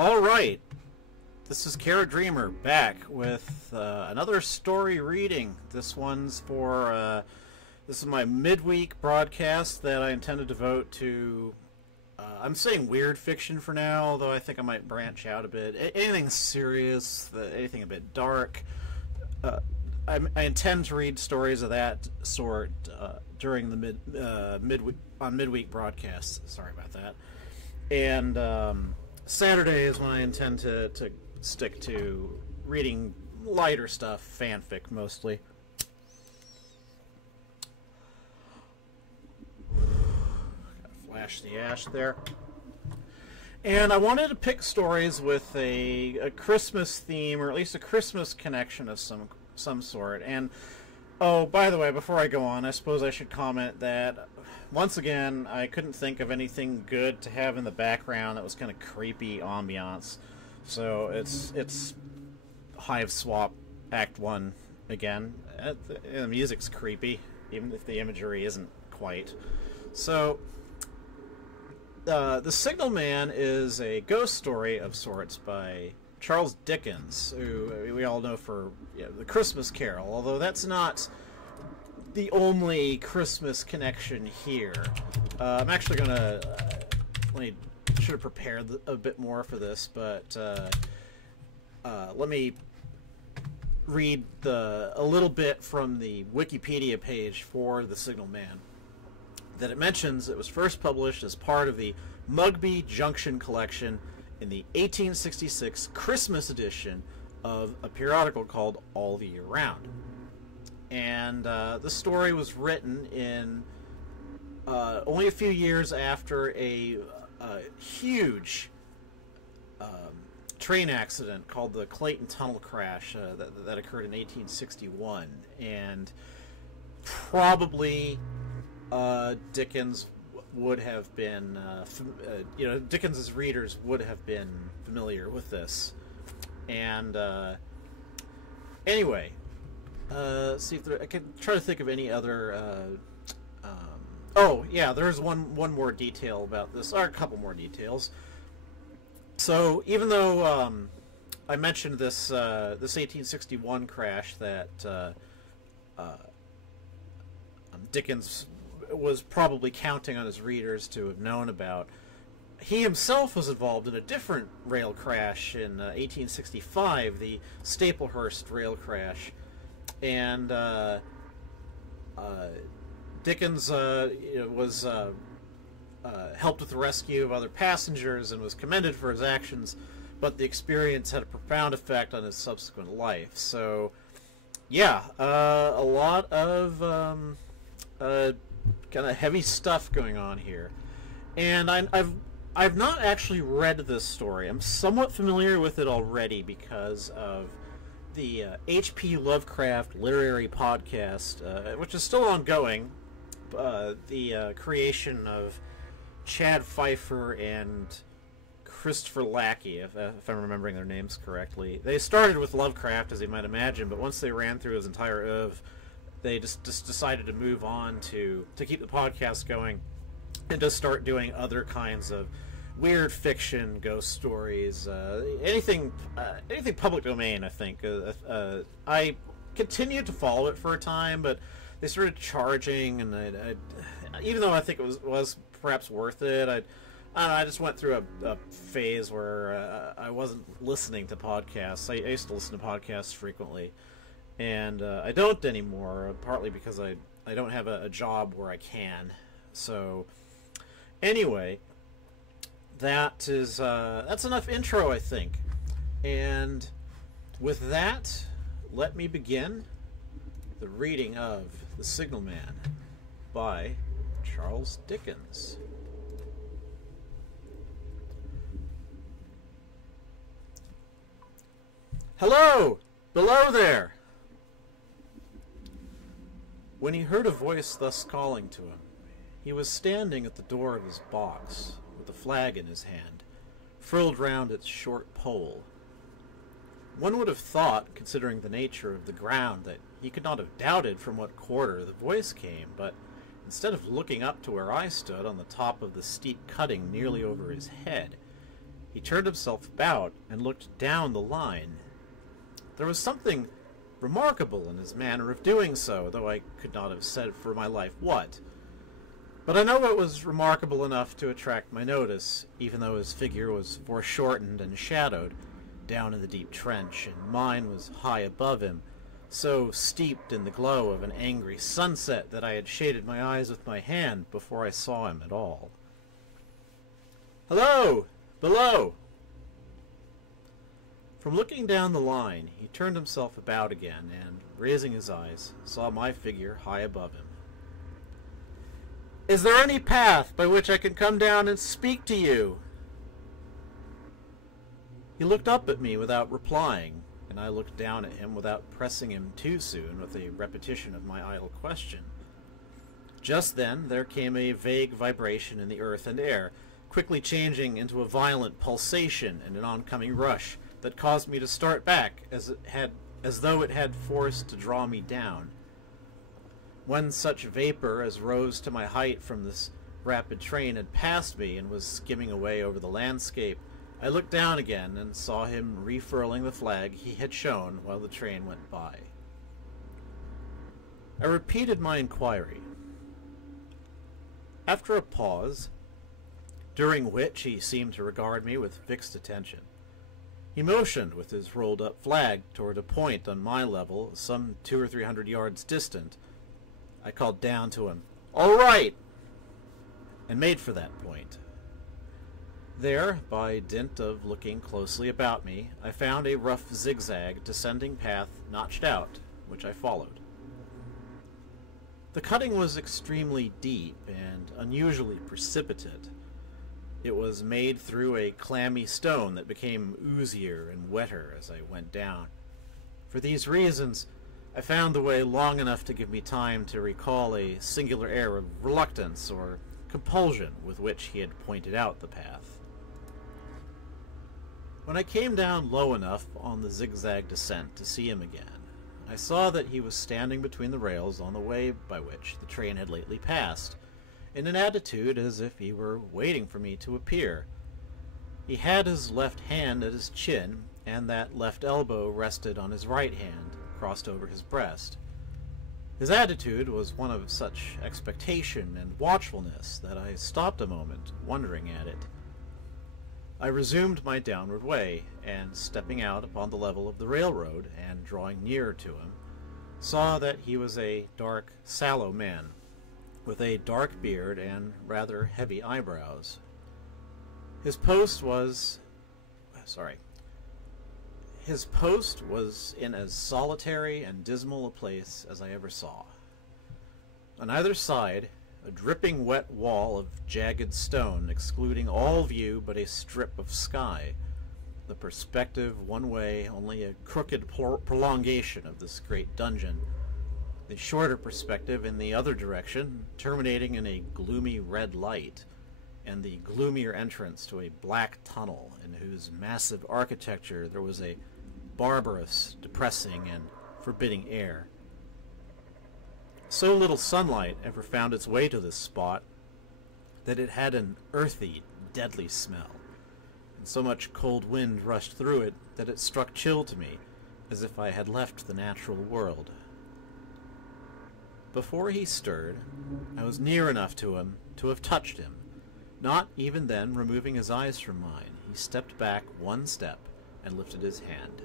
All right, this is Kara Dreamer back with another story reading. This is my midweek broadcast that I intend to devote to. I'm saying weird fiction for now, although I think I might branch out a bit. Anything serious, anything a bit dark. I intend to read stories of that sort during the midweek broadcasts. Sorry about that. And Saturday is when I intend to stick to reading lighter stuff, fanfic mostly. Gotta flash the ash there. And I wanted to pick stories with a Christmas theme, or at least a Christmas connection of some sort. And oh, by the way, before I go on, I suppose I should comment that once again, I couldn't think of anything good to have in the background that was kind of creepy ambiance. So it's Hive Swap Act 1 again. The music's creepy, even if the imagery isn't quite. So, The Signal Man is a ghost story of sorts by Charles Dickens, who we all know for The Christmas Carol, although that's not the only Christmas connection here. I'm actually going to... should have prepared a bit more for this, but let me read a little bit from the Wikipedia page for The Signal Man. That it mentions it was first published as part of the Mugby Junction collection in the 1866 Christmas edition of a periodical called All the Year Round. And the story was written in only a few years after a huge train accident called the Clayton Tunnel Crash that occurred in 1861. And probably Dickens would have been, Dickens's readers would have been familiar with this. And anyway, see if I can try to think of any other. Oh yeah, there's one more detail about this, or a couple more details. So even though I mentioned this 1861 crash that Dickens was probably counting on his readers to have known about, he himself was involved in a different rail crash in 1865, the Staplehurst rail crash, and Dickens was helped with the rescue of other passengers and was commended for his actions, but the experience had a profound effect on his subsequent life. So, yeah, a lot of kind of heavy stuff going on here, and I've not actually read this story. I'm somewhat familiar with it already because of the H.P. Lovecraft literary podcast, which is still ongoing. The creation of Chad Pfeiffer and Christopher Lackey, if I'm remembering their names correctly. They started with Lovecraft, as you might imagine, but once they ran through his entire oeuvre, they just decided to move on to keep the podcast going and just start doing other kinds of weird fiction, ghost stories, anything public domain, I think. I continued to follow it for a time, but they started charging, and I even though I think it was perhaps worth it, I don't know, I just went through a phase where I wasn't listening to podcasts. I used to listen to podcasts frequently, and I don't anymore, partly because I don't have a job where I can. So, anyway, that's enough intro, I think. And with that, let me begin the reading of The Signal Man by Charles Dickens. Hello! Below there! When he heard a voice thus calling to him, he was standing at the door of his box, with a flag in his hand, frilled round its short pole. One would have thought, considering the nature of the ground, that he could not have doubted from what quarter the voice came, but instead of looking up to where I stood on the top of the steep cutting nearly over his head, He turned himself about and looked down the line. There was something remarkable in his manner of doing so, though I could not have said for my life what. But I know it was remarkable enough to attract my notice, even though his figure was foreshortened and shadowed down in the deep trench, and mine was high above him, so steeped in the glow of an angry sunset that I had shaded my eyes with my hand before I saw him at all. "Hello! Below!" From looking down the line, he turned himself about again, and, raising his eyes, saw my figure high above him. "Is there any path by which I can come down and speak to you?" He looked up at me without replying, and I looked down at him without pressing him too soon with a repetition of my idle question. Just then there came a vague vibration in the earth and air, quickly changing into a violent pulsation and an oncoming rush that caused me to start back as though it had force to draw me down. When such vapor as rose to my height from this rapid train had passed me and was skimming away over the landscape, I looked down again and saw him refurling the flag he had shown while the train went by. I repeated my inquiry. After a pause, during which he seemed to regard me with fixed attention, he motioned with his rolled-up flag toward a point on my level, some 200 or 300 yards distant. I called down to him, "All right!" and made for that point. There, by dint of looking closely about me, I found a rough zigzag descending path notched out, which I followed. The cutting was extremely deep and unusually precipitate. It was made through a clammy stone that became oozier and wetter as I went down. For these reasons, I found the way long enough to give me time to recall a singular air of reluctance or compulsion with which he had pointed out the path. When I came down low enough on the zigzag descent to see him again, I saw that he was standing between the rails on the way by which the train had lately passed, in an attitude as if he were waiting for me to appear. He had his left hand at his chin, and that left elbow rested on his right hand, crossed over his breast. His attitude was one of such expectation and watchfulness that I stopped a moment, wondering at it. I resumed my downward way, and stepping out upon the level of the railroad, and drawing nearer to him, saw that he was a dark, sallow man, with a dark beard and rather heavy eyebrows. His post was in as solitary and dismal a place as I ever saw. On either side, a dripping wet wall of jagged stone excluding all view but a strip of sky, the perspective one way only a crooked prolongation of this great dungeon, the shorter perspective in the other direction terminating in a gloomy red light, and the gloomier entrance to a black tunnel in whose massive architecture there was a barbarous, depressing, and forbidding air. So little sunlight ever found its way to this spot that it had an earthy, deadly smell, and so much cold wind rushed through it that it struck chill to me, as if I had left the natural world. Before he stirred, I was near enough to him to have touched him. Not even then removing his eyes from mine, he stepped back one step and lifted his hand.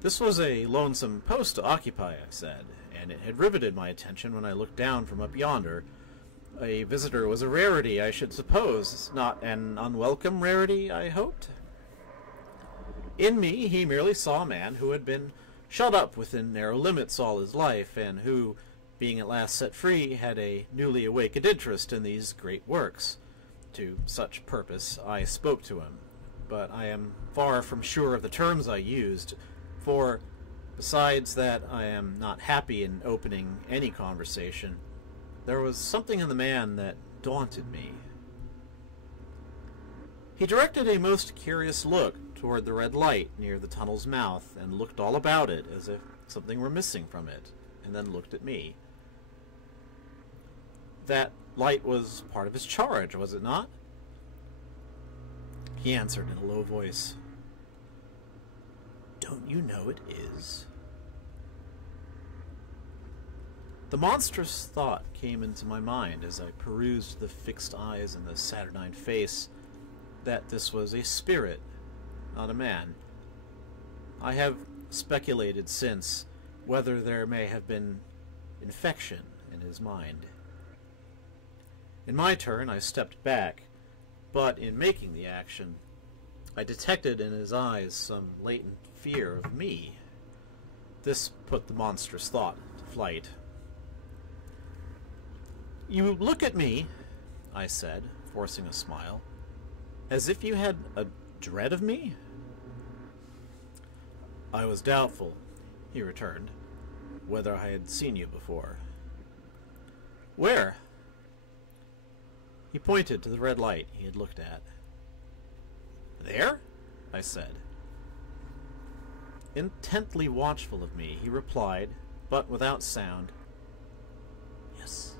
This was a lonesome post to occupy, I said, and it had riveted my attention when I looked down from up yonder. A visitor was a rarity, I should suppose, not an unwelcome rarity, I hoped. In me he merely saw a man who had been shut up within narrow limits all his life, and who, being at last set free, had a newly awakened interest in these great works. To such purpose I spoke to him, but I am far from sure of the terms I used, for, besides that I am not happy in opening any conversation, there was something in the man that daunted me. He directed a most curious look toward the red light near the tunnel's mouth, and looked all about it as if something were missing from it, and then looked at me. That light was part of his charge, was it not? He answered in a low voice. Don't you know it is? The monstrous thought came into my mind as I perused the fixed eyes and the saturnine face that this was a spirit, not a man. I have speculated since whether there may have been infection in his mind. In my turn, I stepped back, but in making the action, I detected in his eyes some latent fear of me. This put the monstrous thought to flight. You look at me, I said, forcing a smile, as if you had a dread of me? I was doubtful, he returned, whether I had seen you before. Where? He pointed to the red light he had looked at. There? I said. Intently watchful of me, he replied, but without sound, Yes.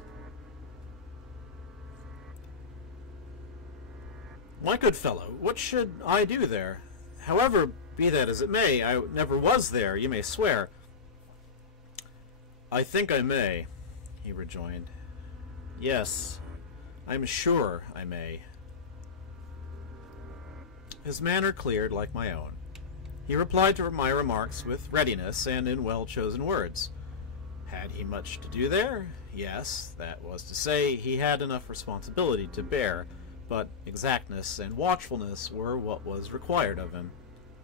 My good fellow, what should I do there? However, be that as it may, I never was there, you may swear. I think I may, he rejoined. Yes, I'm sure I may. His manner cleared like my own. He replied to my remarks with readiness and in well-chosen words. Had he much to do there? Yes, that was to say, he had enough responsibility to bear, but exactness and watchfulness were what was required of him,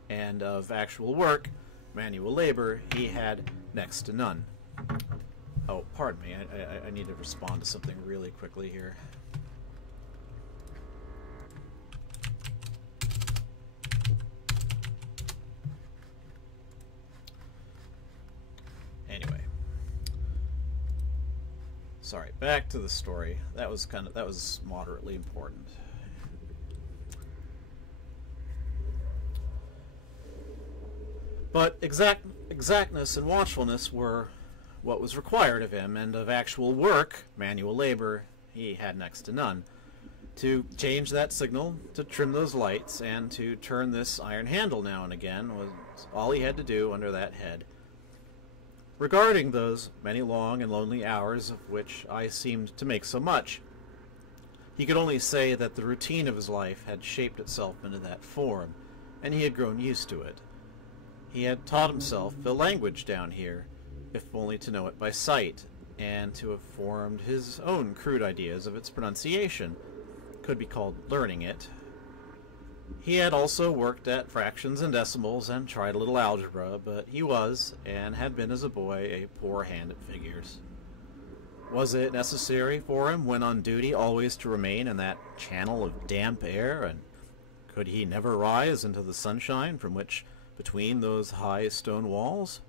and of actual work, manual labor, he had next to none. Oh, pardon me, I need to respond to something really quickly here. Anyway. Sorry, back to the story. That was moderately important. But exactness and watchfulness were what was required of him, and of actual work, manual labor, he had next to none. To change that signal, to trim those lights, and to turn this iron handle now and again was all he had to do under that head. Regarding those many long and lonely hours of which I seemed to make so much, he could only say that the routine of his life had shaped itself into that form, and he had grown used to it. He had taught himself the language down here, if only to know it by sight, and to have formed his own crude ideas of its pronunciation. Could be called learning it. He had also worked at fractions and decimals and tried a little algebra, but he was, and had been as a boy, a poor hand at figures. Was it necessary for him, when on duty, always to remain in that channel of damp air, and could he never rise into the sunshine from which between those high stone walls?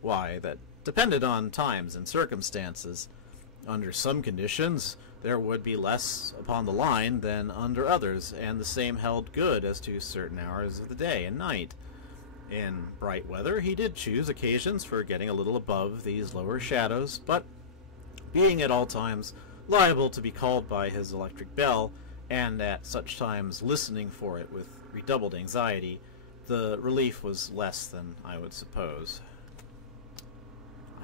Why, that depended on times and circumstances. Under some conditions, there would be less upon the line than under others, and the same held good as to certain hours of the day and night. In bright weather, he did choose occasions for getting a little above these lower shadows, but being at all times liable to be called by his electric bell, and at such times listening for it with redoubled anxiety, the relief was less than I would suppose.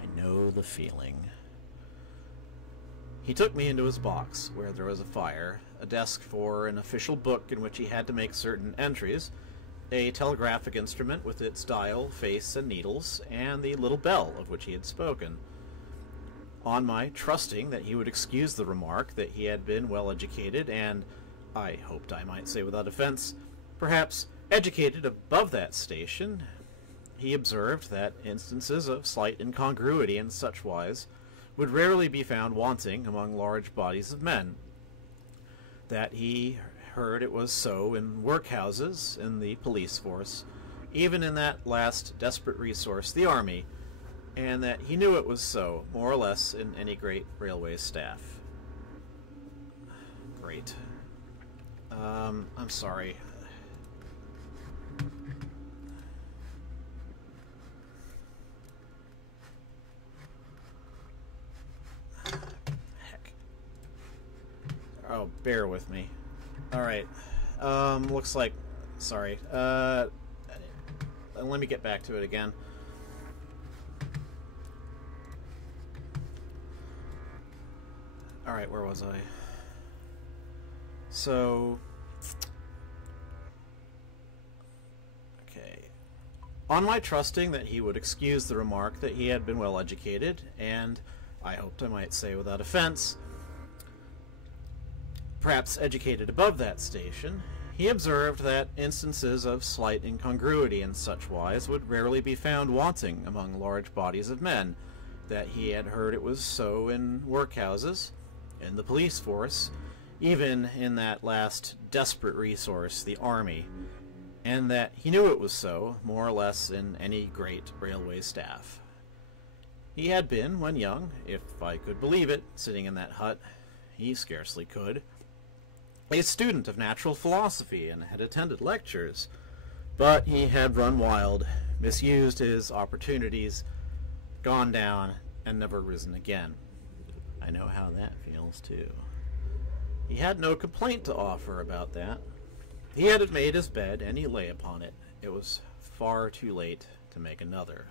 I know the feeling. He took me into his box, where there was a fire, a desk for an official book in which he had to make certain entries, a telegraphic instrument with its dial, face, and needles, and the little bell of which he had spoken. On my trusting that he would excuse the remark that he had been well educated, and, I hoped I might say without offense, perhaps educated above that station, he observed that instances of slight incongruity in such wise would rarely be found wanting among large bodies of men, that he heard it was so in workhouses, in the police force, even in that last desperate resource, the army, and that he knew it was so, more or less, in any great railway staff. Great. I'm sorry. Heck. Oh, bear with me. Alright. Looks like... Sorry. Let me get back to it again. Alright, where was I? So... Okay. On my trusting that he would excuse the remark that he had been well educated, and I hoped I might say without offense, perhaps educated above that station, he observed that instances of slight incongruity in such wise would rarely be found wanting among large bodies of men, that he had heard it was so in workhouses, in the police force, even in that last desperate resource, the army, and that he knew it was so, more or less, in any great railway staff. He had been, when young, if I could believe it, sitting in that hut, he scarcely could, a student of natural philosophy and had attended lectures, but he had run wild, misused his opportunities, gone down, and never risen again. I know how that feels, too. He had no complaint to offer about that. He had made his bed, and he lay upon it. It was far too late to make another.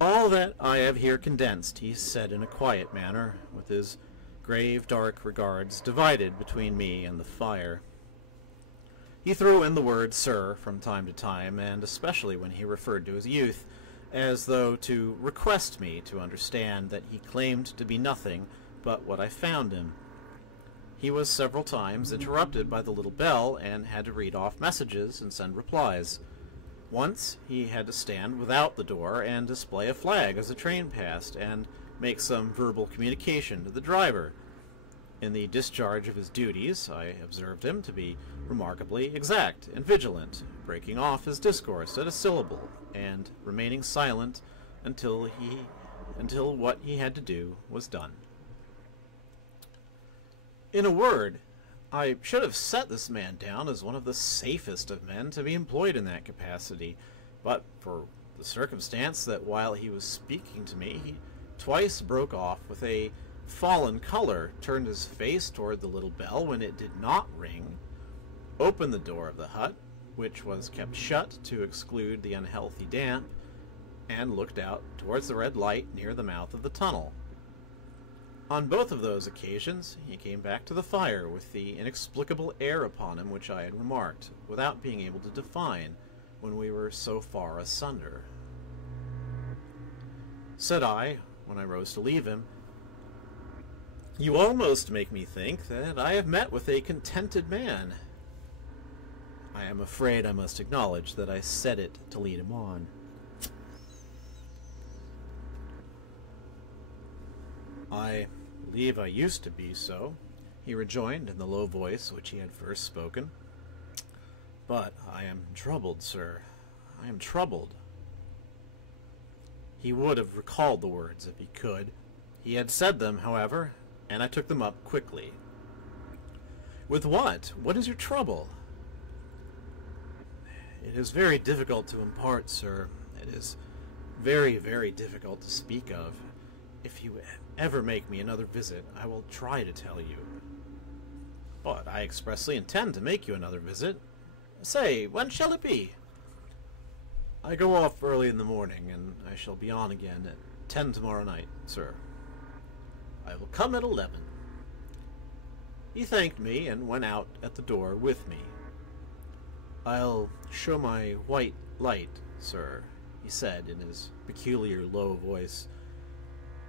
All that I have here condensed, he said in a quiet manner, with his grave, dark regards divided between me and the fire. He threw in the word sir from time to time, and especially when he referred to his youth, as though to request me to understand that he claimed to be nothing but what I found him. He was several times interrupted by the little bell, and had to read off messages and send replies. Once he had to stand without the door and display a flag as a train passed, and make some verbal communication to the driver. In the discharge of his duties, I observed him to be remarkably exact and vigilant, breaking off his discourse at a syllable, and remaining silent until what he had to do was done. In a word, I should have set this man down as one of the safest of men to be employed in that capacity, but for the circumstance that while he was speaking to me, he twice broke off with a fallen color, turned his face toward the little bell when it did not ring, opened the door of the hut, which was kept shut to exclude the unhealthy damp, and looked out towards the red light near the mouth of the tunnel. On both of those occasions, he came back to the fire with the inexplicable air upon him which I had remarked, without being able to define when we were so far asunder. Said I, when I rose to leave him, "You almost make me think that I have met with a contented man." I am afraid I must acknowledge that I said it to lead him on. "I believe I used to be so," he rejoined in the low voice which he had first spoken. "But I am troubled, sir. I am troubled." He would have recalled the words if he could. He had said them, however, and I took them up quickly. "With what? What is your trouble?" "It is very difficult to impart, sir. It is very, very difficult to speak of. If you ever make me another visit, I will try to tell you." "But I expressly intend to make you another visit. Say, when shall it be?" "I go off early in the morning, and I shall be on again at 10 tomorrow night, sir." "I will come at 11. He thanked me and went out at the door with me. "I'll show my white light, sir," he said in his peculiar low voice,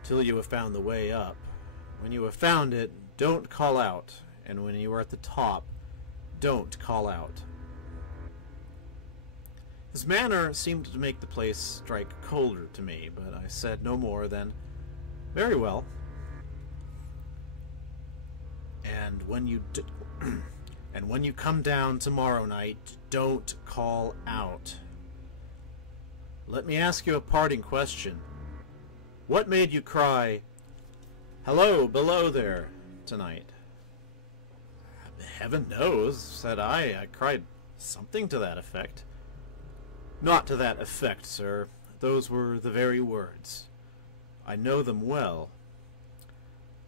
"till you have found the way up. When you have found it, don't call out, and when you are at the top, don't call out." His manner seemed to make the place strike colder to me, but I said no more than, "Very well." And when you come down tomorrow night, don't call out. Let me ask you a parting question. What made you cry, 'Hello, below there,' tonight?" "Heaven knows," said I. "I cried something to that effect." "Not to that effect, sir. Those were the very words. I know them well.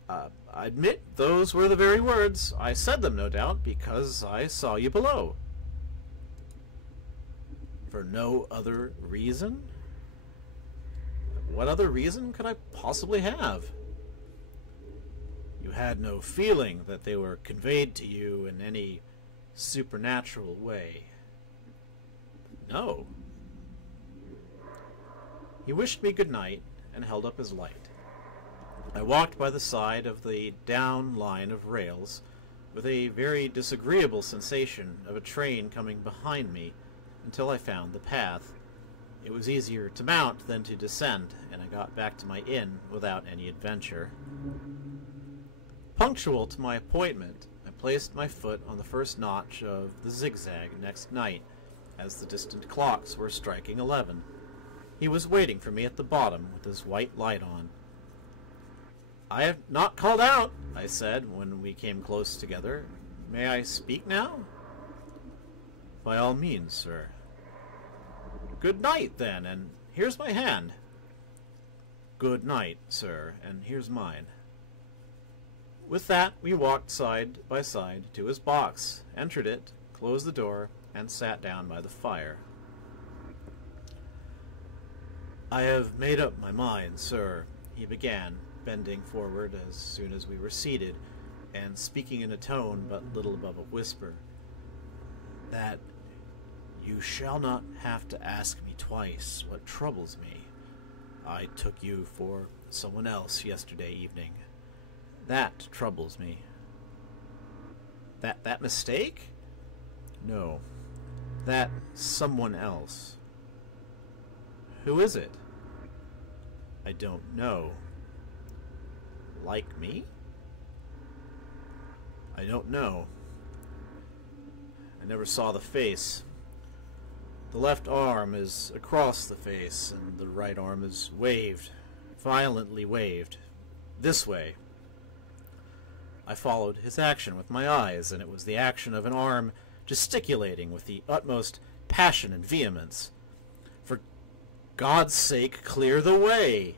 I admit those were the very words. I said them, no doubt, because I saw you below. For no other reason? What other reason could I possibly have? You had no feeling that they were conveyed to you in any supernatural way. No. He wished me good night and held up his light. I walked by the side of the down line of rails with a very disagreeable sensation of a train coming behind me until I found the path. It was easier to mount than to descend, and I got back to my inn without any adventure. Punctual to my appointment, I placed my foot on the first notch of the zigzag next night, as the distant clocks were striking 11. He was waiting for me at the bottom with his white light on. "I have not called out," I said when we came close together. "May I speak now?" "By all means, sir." "Good night, then, and here's my hand." "Good night, sir, and here's mine." With that, we walked side by side to his box, entered it, closed the door, and sat down by the fire. "I have made up my mind, sir," he began, bending forward as soon as we were seated, and speaking in a tone but little above a whisper, "that you shall not have to ask me twice what troubles me. I took you for someone else yesterday evening. That troubles me." That mistake? "No, that someone else." "Who is it?" "I don't know." "Like me?" "I don't know. I never saw the face. The left arm is across the face, and the right arm is waved, violently waved. This way." I followed his action with my eyes, and it was the action of an arm gesticulating with the utmost passion and vehemence. "For God's sake, clear the way!"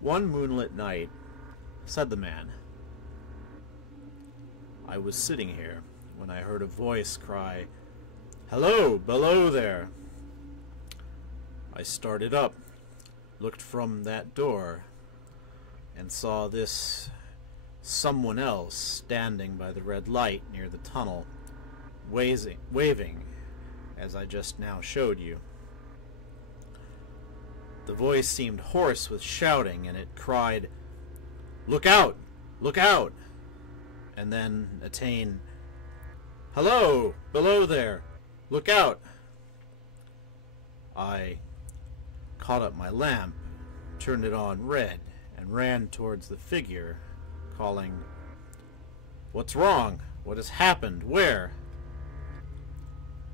"One moonlit night," said the man, "I was sitting here when I heard a voice cry, 'Hello, below there!' I started up, looked from that door, and saw this someone else standing by the red light near the tunnel, waving, as I just now showed you. The voice seemed hoarse with shouting, and it cried, 'Look out! Look out!' and then attain, 'Hello, below there! Look out!' I caught up my lamp, turned it on red, and ran towards the figure, calling, 'What's wrong? What has happened? Where?'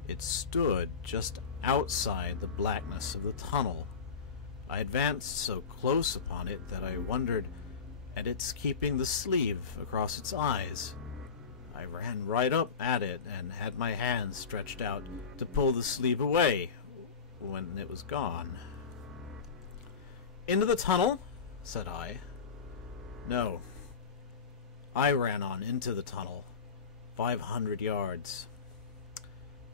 It stood just outside the blackness of the tunnel. I advanced so close upon it that I wondered at its keeping the sleeve across its eyes. I ran right up at it and had my hand stretched out to pull the sleeve away when it was gone. 'Into the tunnel?' said I. 'No. I ran on into the tunnel, 500 yards.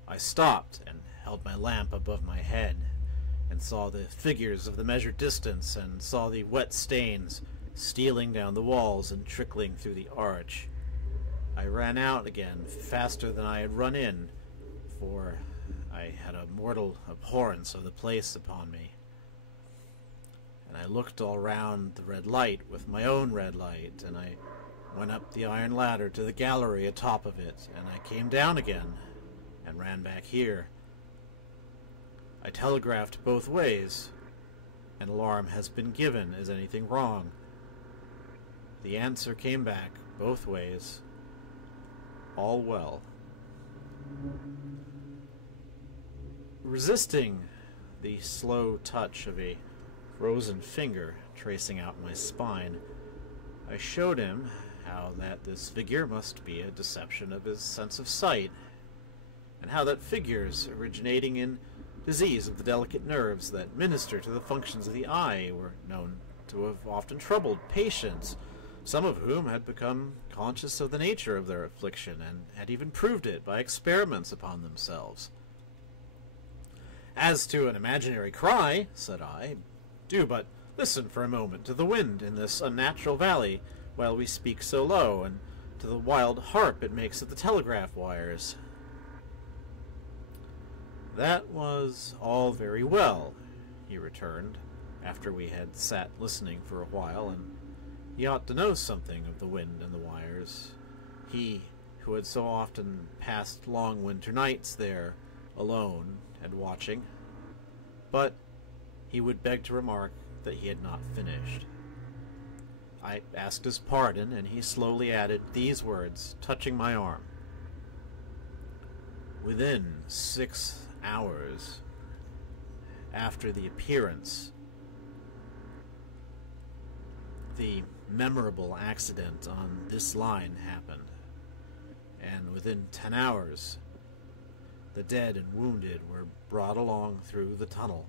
I stopped and held my lamp above my head, and saw the figures of the measured distance, and saw the wet stains stealing down the walls and trickling through the arch. I ran out again faster than I had run in, for I had a mortal abhorrence of the place upon me. And I looked all round the red light with my own red light, and I went up the iron ladder to the gallery atop of it, and I came down again, and ran back here. I telegraphed both ways. An alarm has been given. Is anything wrong? The answer came back both ways. All well. Resisting the slow touch of a frozen finger tracing out my spine, I showed him how that this figure must be a deception of his sense of sight, and how that figures originating in disease of the delicate nerves that minister to the functions of the eye were known to have often troubled patients, some of whom had become conscious of the nature of their affliction and had even proved it by experiments upon themselves. As to an imaginary cry, said I, do but listen for a moment to the wind in this unnatural valley while we speak so low, and to the wild harp it makes at the telegraph wires. That was all very well, he returned, after we had sat listening for a while, and he ought to know something of the wind and the wires, he who had so often passed long winter nights there, alone and watching. But he would beg to remark that he had not finished. I asked his pardon, and he slowly added these words, touching my arm. Within 6 hours after the appearance, the memorable accident on this line happened, and within 10 hours, the dead and wounded were brought along through the tunnel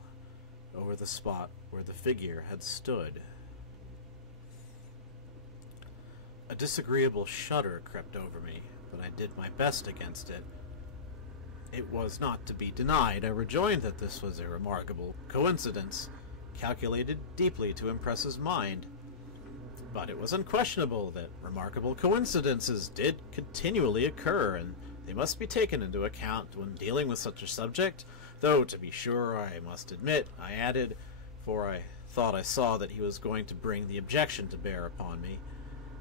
over the spot where the figure had stood. A disagreeable shudder crept over me, but I did my best against it. It was not to be denied. I rejoined that this was a remarkable coincidence, calculated deeply to impress his mind. But it was unquestionable that remarkable coincidences did continually occur, and they must be taken into account when dealing with such a subject, though, to be sure, I must admit, I added, for I thought I saw that he was going to bring the objection to bear upon me,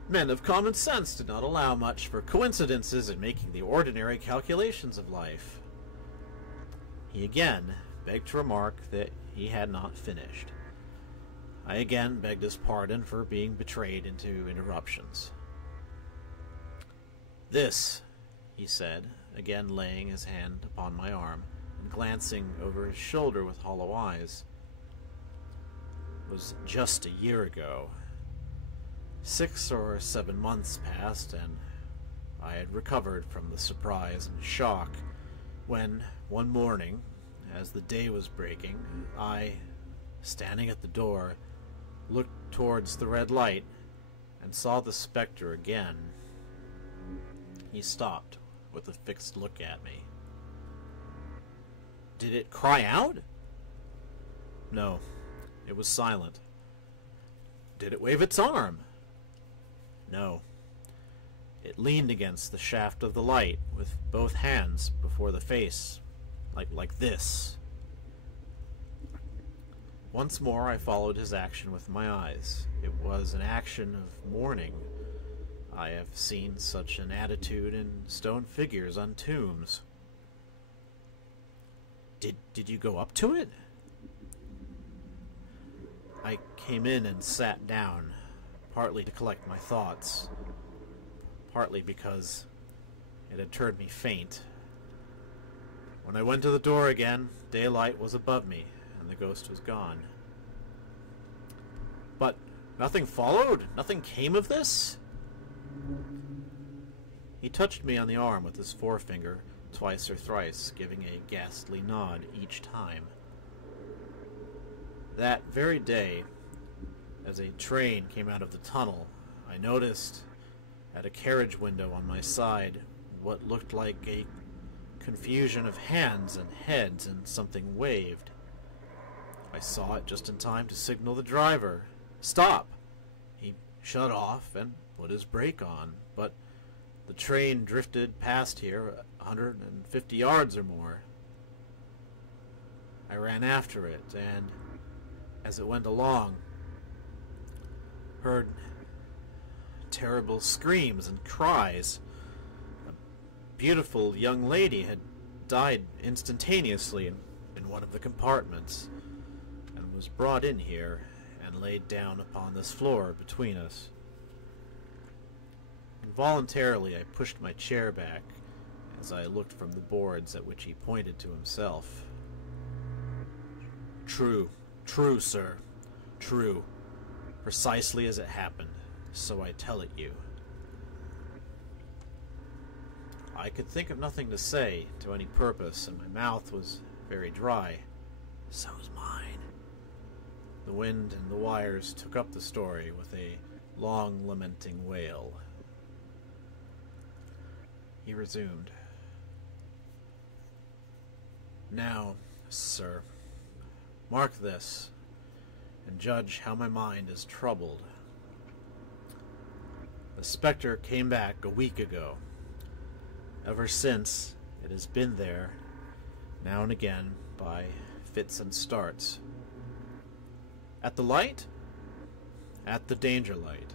men of common sense did not allow much for coincidences in making the ordinary calculations of life. He again begged to remark that he had not finished. I again begged his pardon for being betrayed into interruptions. This, he said, again laying his hand upon my arm and glancing over his shoulder with hollow eyes, was just a year ago. 6 or 7 months passed, and I had recovered from the surprise and shock when, one morning, as the day was breaking, I, standing at the door, looked towards the red light and saw the spectre again. He stopped with a fixed look at me. Did it cry out? No, it was silent. Did it wave its arm? No. It leaned against the shaft of the light with both hands before the face, like this. Once more I followed his action with my eyes. It was an action of mourning. I have seen such an attitude in stone figures on tombs. Did you go up to it? I came in and sat down, partly to collect my thoughts, partly because it had turned me faint. When I went to the door again, daylight was above me, and the ghost was gone. But nothing followed? Nothing came of this? He touched me on the arm with his forefinger, twice or thrice, giving a ghastly nod each time. That very day, as a train came out of the tunnel, I noticed at a carriage window on my side what looked like a confusion of hands and heads, and something waved. I saw it just in time to signal the driver. Stop! He shut off and put his brake on, but the train drifted past here 150 yards or more. I ran after it, and as it went along, heard terrible screams and cries. A beautiful young lady had died instantaneously in one of the compartments, and was brought in here and laid down upon this floor between us. Involuntarily I pushed my chair back as I looked from the boards at which he pointed to himself. True, sir, true, precisely as it happened, so I tell it you. I could think of nothing to say to any purpose, and my mouth was very dry. "So's mine." The wind and the wires took up the story with a long lamenting wail. He resumed. "Now, sir, mark this, and judge how my mind is troubled. The specter came back a week ago. Ever since, it has been there, now and again, by fits and starts. At the light? At the danger light.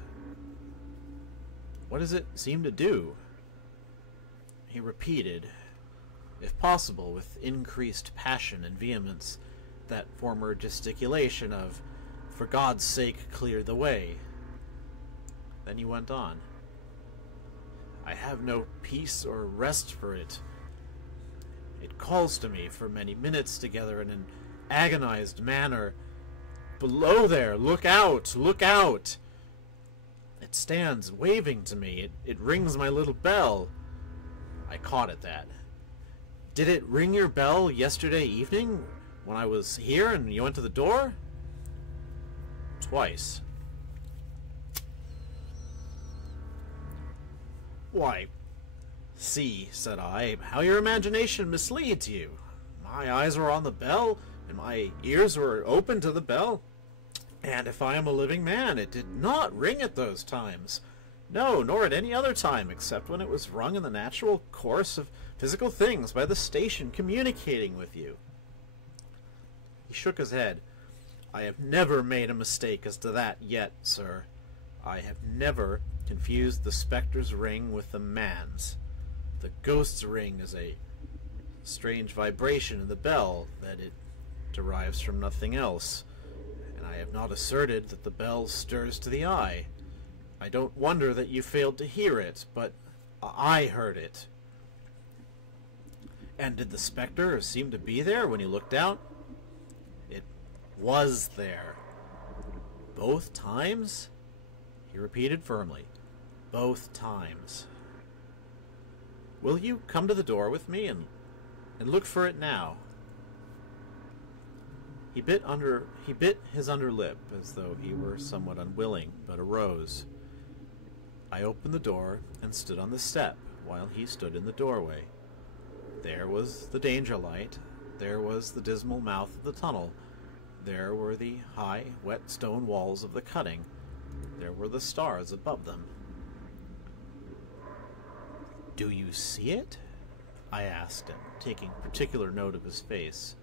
What does it seem to do?" He repeated, if possible with increased passion and vehemence, that former gesticulation of, "For God's sake, clear the way." Then he went on. "I have no peace or rest for it. It calls to me for many minutes together in an agonized manner. 'Below there! Look out! Look out!' It stands waving to me. It rings my little bell." I caught at that. "Did it ring your bell yesterday evening when I was here and you went to the door?" "Twice." "Why, see," said I, "how your imagination misleads you. My eyes were on the bell, and my ears were open to the bell. And if I am a living man, it did not ring at those times. No, nor at any other time, except when it was rung in the natural course of physical things by the station communicating with you." He shook his head. "I have never made a mistake as to that yet, sir. I have never confused the spectre's ring with the man's. The ghost's ring is a strange vibration in the bell that it derives from nothing else, and I have not asserted that the bell stirs to the eye. I don't wonder that you failed to hear it, but I heard it." "And did the spectre seem to be there when you looked out?" "It was there." "Both times?" He repeated firmly. "Both times." "Will you come to the door with me and look for it now?" He bit his under lip as though he were somewhat unwilling, but arose. I opened the door and stood on the step while he stood in the doorway. There was the danger light. There was the dismal mouth of the tunnel. There were the high, wet stone walls of the cutting. There were the stars above them. "Do you see it?" I asked him, taking particular note of his face.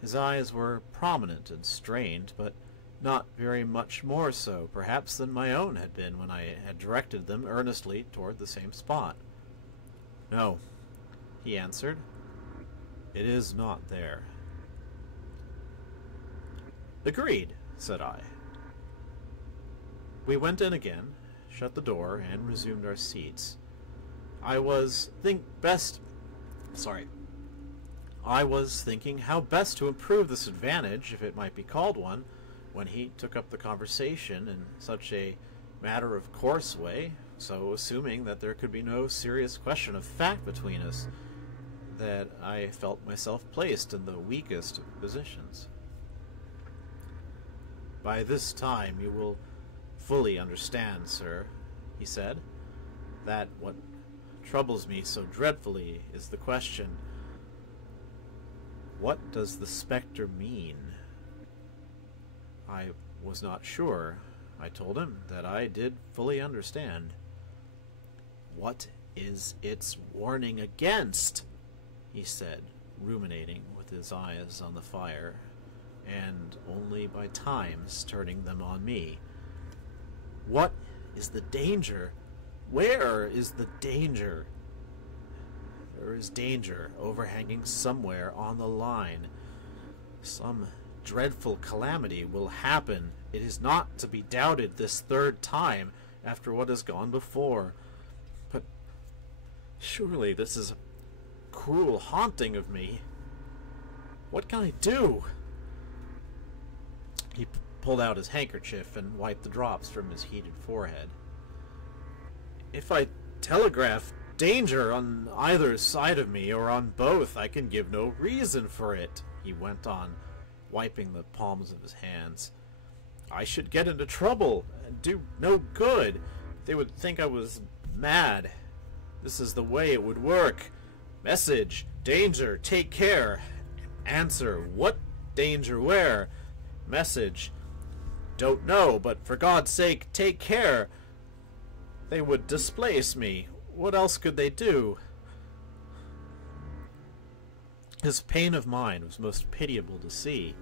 His eyes were prominent and strained, but not very much more so, perhaps, than my own had been when I had directed them earnestly toward the same spot. "No," he answered. "It is not there." "Agreed," said I. We went in again, shut the door, and resumed our seats. I was thinking how best to improve this advantage, if it might be called one, when he took up the conversation in such a matter-of-course way, so assuming that there could be no serious question of fact between us, that I felt myself placed in the weakest of positions. "By this time you will fully understand, sir," he said, "that what troubles me so dreadfully is the question, what does the spectre mean?" I was not sure. I told him that I did fully understand. "What is its warning against?" he said, ruminating with his eyes on the fire, and only by times turning them on me. "What is the danger? Where is the danger?" "There is danger overhanging somewhere on the line. Some dreadful calamity will happen. It is not to be doubted this third time after what has gone before. But surely this is a cruel haunting of me. What can I do?" He pulled out his handkerchief and wiped the drops from his heated forehead. "If I telegraph danger on either side of me, or on both. I can give no reason for it," he went on, wiping the palms of his hands. "I should get into trouble and do no good. They would think I was mad. This is the way it would work. Message, danger, take care. Answer, what danger, where? Message, don't know, but for God's sake, take care. They would displace me. What else could they do?" His pain of mind was most pitiable to see.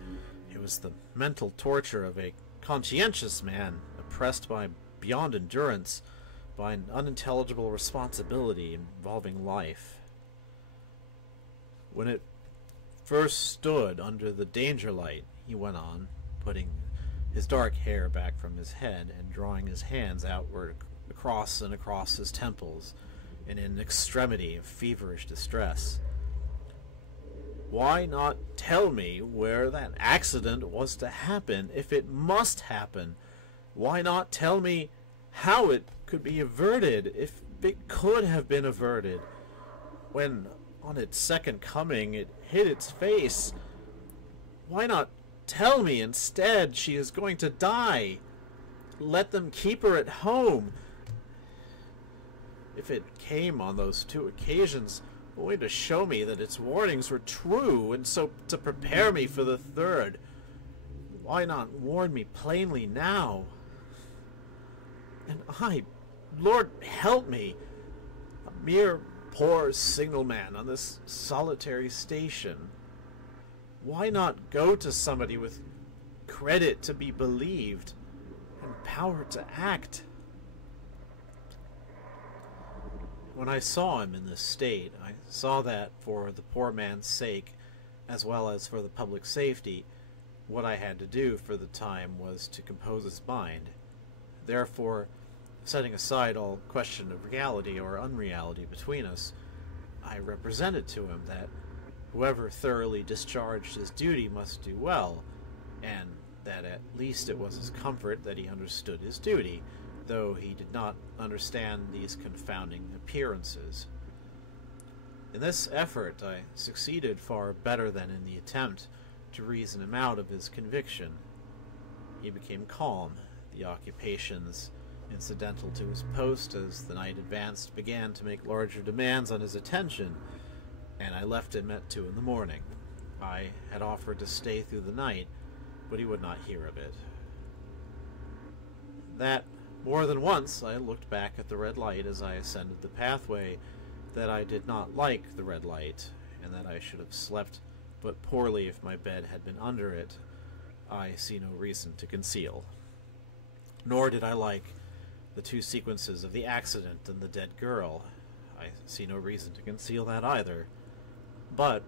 It was the mental torture of a conscientious man, oppressed by beyond endurance, by an unintelligible responsibility involving life. "When it first stood under the danger light," he went on, putting his dark hair back from his head and drawing his hands outward across and across his temples in an extremity of feverish distress, "why not tell me where that accident was to happen, if it must happen? Why not tell me how it could be averted, if it could have been averted? When, on its second coming, it hid its face, why not tell me instead she is going to die? Let them keep her at home. If it came on those 2 occasions, only to show me that its warnings were true, and so to prepare me for the third, why not warn me plainly now? And I, Lord help me, a mere poor signalman on this solitary station, why not go to somebody with credit to be believed and power to act?" When I saw him in this state, I saw that, for the poor man's sake, as well as for the public safety, what I had to do for the time was to compose his mind. Therefore, setting aside all question of reality or unreality between us, I represented to him that whoever thoroughly discharged his duty must do well, and that at least it was his comfort that he understood his duty, though he did not understand these confounding appearances. In this effort I succeeded far better than in the attempt to reason him out of his conviction. He became calm. The occupations incidental to his post as the night advanced began to make larger demands on his attention, and I left him at 2 in the morning. I had offered to stay through the night, but he would not hear of it. That more than once I looked back at the red light as I ascended the pathway, that I did not like the red light, and that I should have slept but poorly if my bed had been under it, I see no reason to conceal. Nor did I like the 2 sequences of the accident and the dead girl. I see no reason to conceal that either. But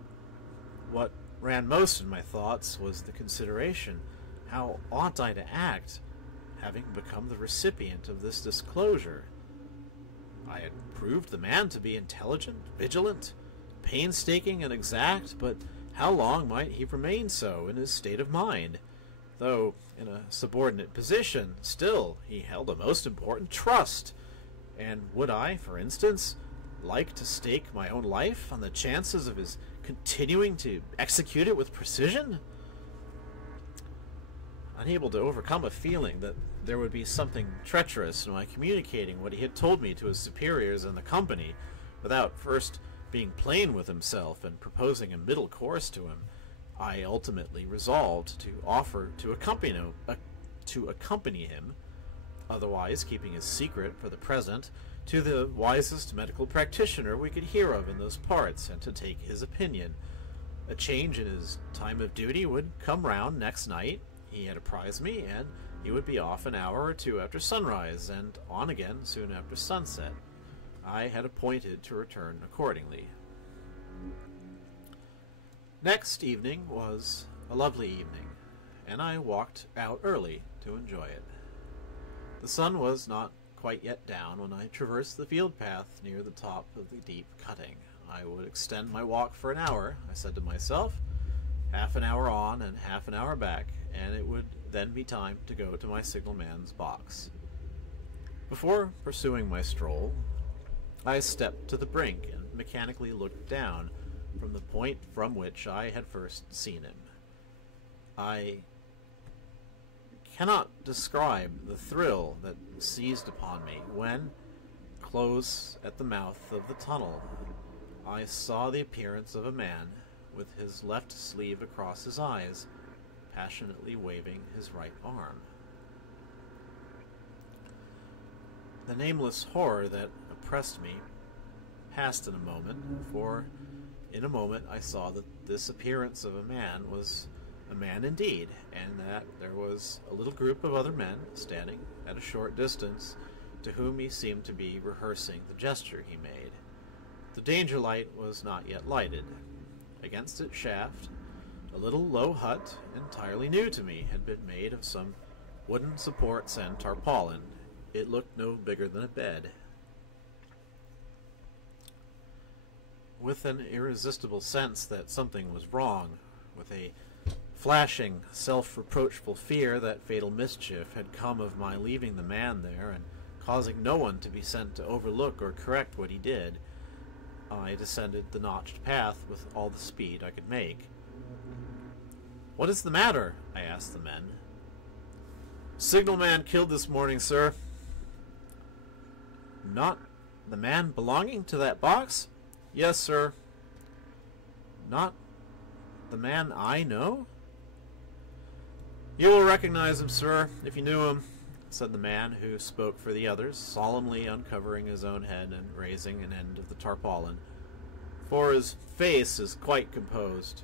what ran most in my thoughts was the consideration, how ought I to act, having become the recipient of this disclosure? I had proved the man to be intelligent, vigilant, painstaking, and exact, but how long might he remain so in his state of mind? Though in a subordinate position, still he held a most important trust. And would I, for instance, like to stake my own life on the chances of his continuing to execute it with precision? Unable to overcome a feeling that there would be something treacherous in my communicating what he had told me to his superiors in the company, without first being plain with himself and proposing a middle course to him, I ultimately resolved to offer to accompany him, otherwise keeping his secret for the present, to the wisest medical practitioner we could hear of in those parts, and to take his opinion. A change in his time of duty would come round next night, he had apprised me, and he would be off an hour or 2 after sunrise, and on again soon after sunset. I had appointed to return accordingly. Next evening was a lovely evening, and I walked out early to enjoy it. The sun was not quite yet down when I traversed the field path near the top of the deep cutting. I would extend my walk for an hour, I said to myself, half an hour on and half an hour back, and it would then be time to go to my signalman's box. Before pursuing my stroll, I stepped to the brink and mechanically looked down from the point from which I had first seen him. I cannot describe the thrill that seized upon me when, close at the mouth of the tunnel, I saw the appearance of a man with his left sleeve across his eyes, passionately waving his right arm. The nameless horror that oppressed me passed in a moment, for in a moment I saw that this appearance of a man was a man indeed, and that there was a little group of other men standing at a short distance to whom he seemed to be rehearsing the gesture he made. The danger light was not yet lighted. Against its shaft, a little low hut, entirely new to me, had been made of some wooden supports and tarpaulin. It looked no bigger than a bed. With an irresistible sense that something was wrong, with a flashing, self-reproachful fear that fatal mischief had come of my leaving the man there and causing no one to be sent to overlook or correct what he did, I descended the notched path with all the speed I could make. "What is the matter?" I asked the men. "Signalman killed this morning, sir." "Not the man belonging to that box?" "Yes, sir." "Not the man I know?" "You will recognize him, sir, if you knew him," said the man who spoke for the others, solemnly uncovering his own head and raising an end of the tarpaulin, "for his face is quite composed."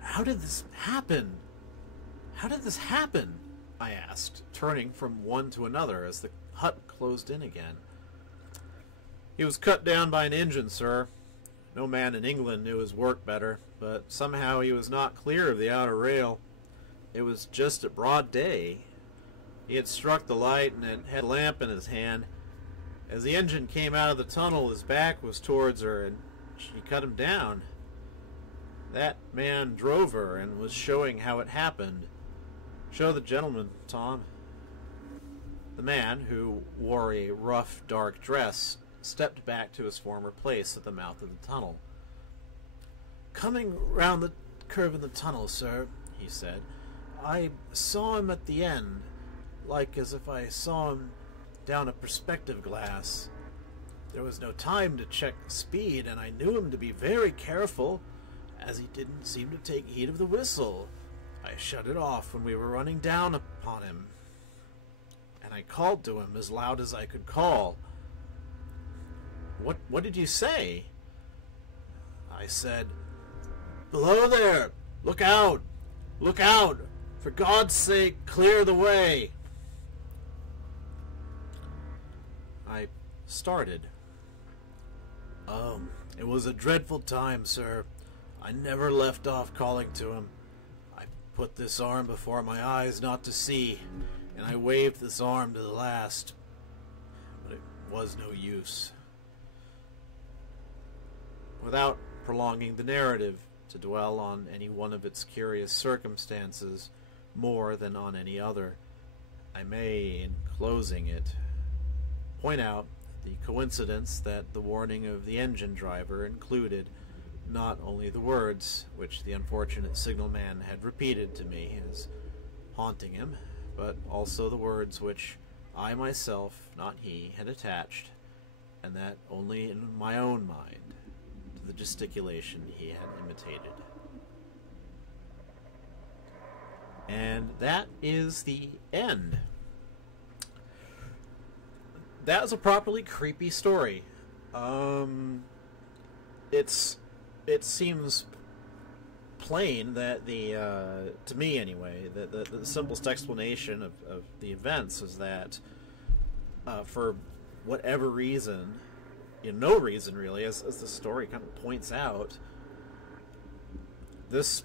"How did this happen? How did this happen?" I asked, turning from one to another as the hut closed in again. "He was cut down by an engine, sir. No man in England knew his work better, but somehow he was not clear of the outer rail. It was just at broad day. He had struck the light and had a lamp in his hand. As the engine came out of the tunnel, his back was towards her, and she cut him down. That man drove her and was showing how it happened. Show the gentleman, Tom." The man, who wore a rough, dark dress, stepped back to his former place at the mouth of the tunnel. "Coming round the curve in the tunnel, sir," he said, "I saw him at the end, like as if I saw him down a perspective glass. There was no time to check speed, and I knew him to be very careful, as he didn't seem to take heed of the whistle. I shut it off when we were running down upon him, and I called to him as loud as I could call." What did you say?" "I said, 'Below there! Look out! Look out! For God's sake, clear the way!'" I started. "Oh, it was a dreadful time, sir. I never left off calling to him. I put this arm before my eyes not to see, and I waved this arm to the last, but it was no use." Without prolonging the narrative to dwell on any one of its curious circumstances more than on any other, I may, in closing it, point out the coincidence that the warning of the engine driver included not only the words which the unfortunate signalman had repeated to me as haunting him, but also the words which I myself, not he, had attached, and that only in my own mind, to the gesticulation he had imitated. And that is the end. That was a properly creepy story. It seems plain that to me anyway, the simplest explanation of the events is that for whatever reason, no reason really, as the story kind of points out, this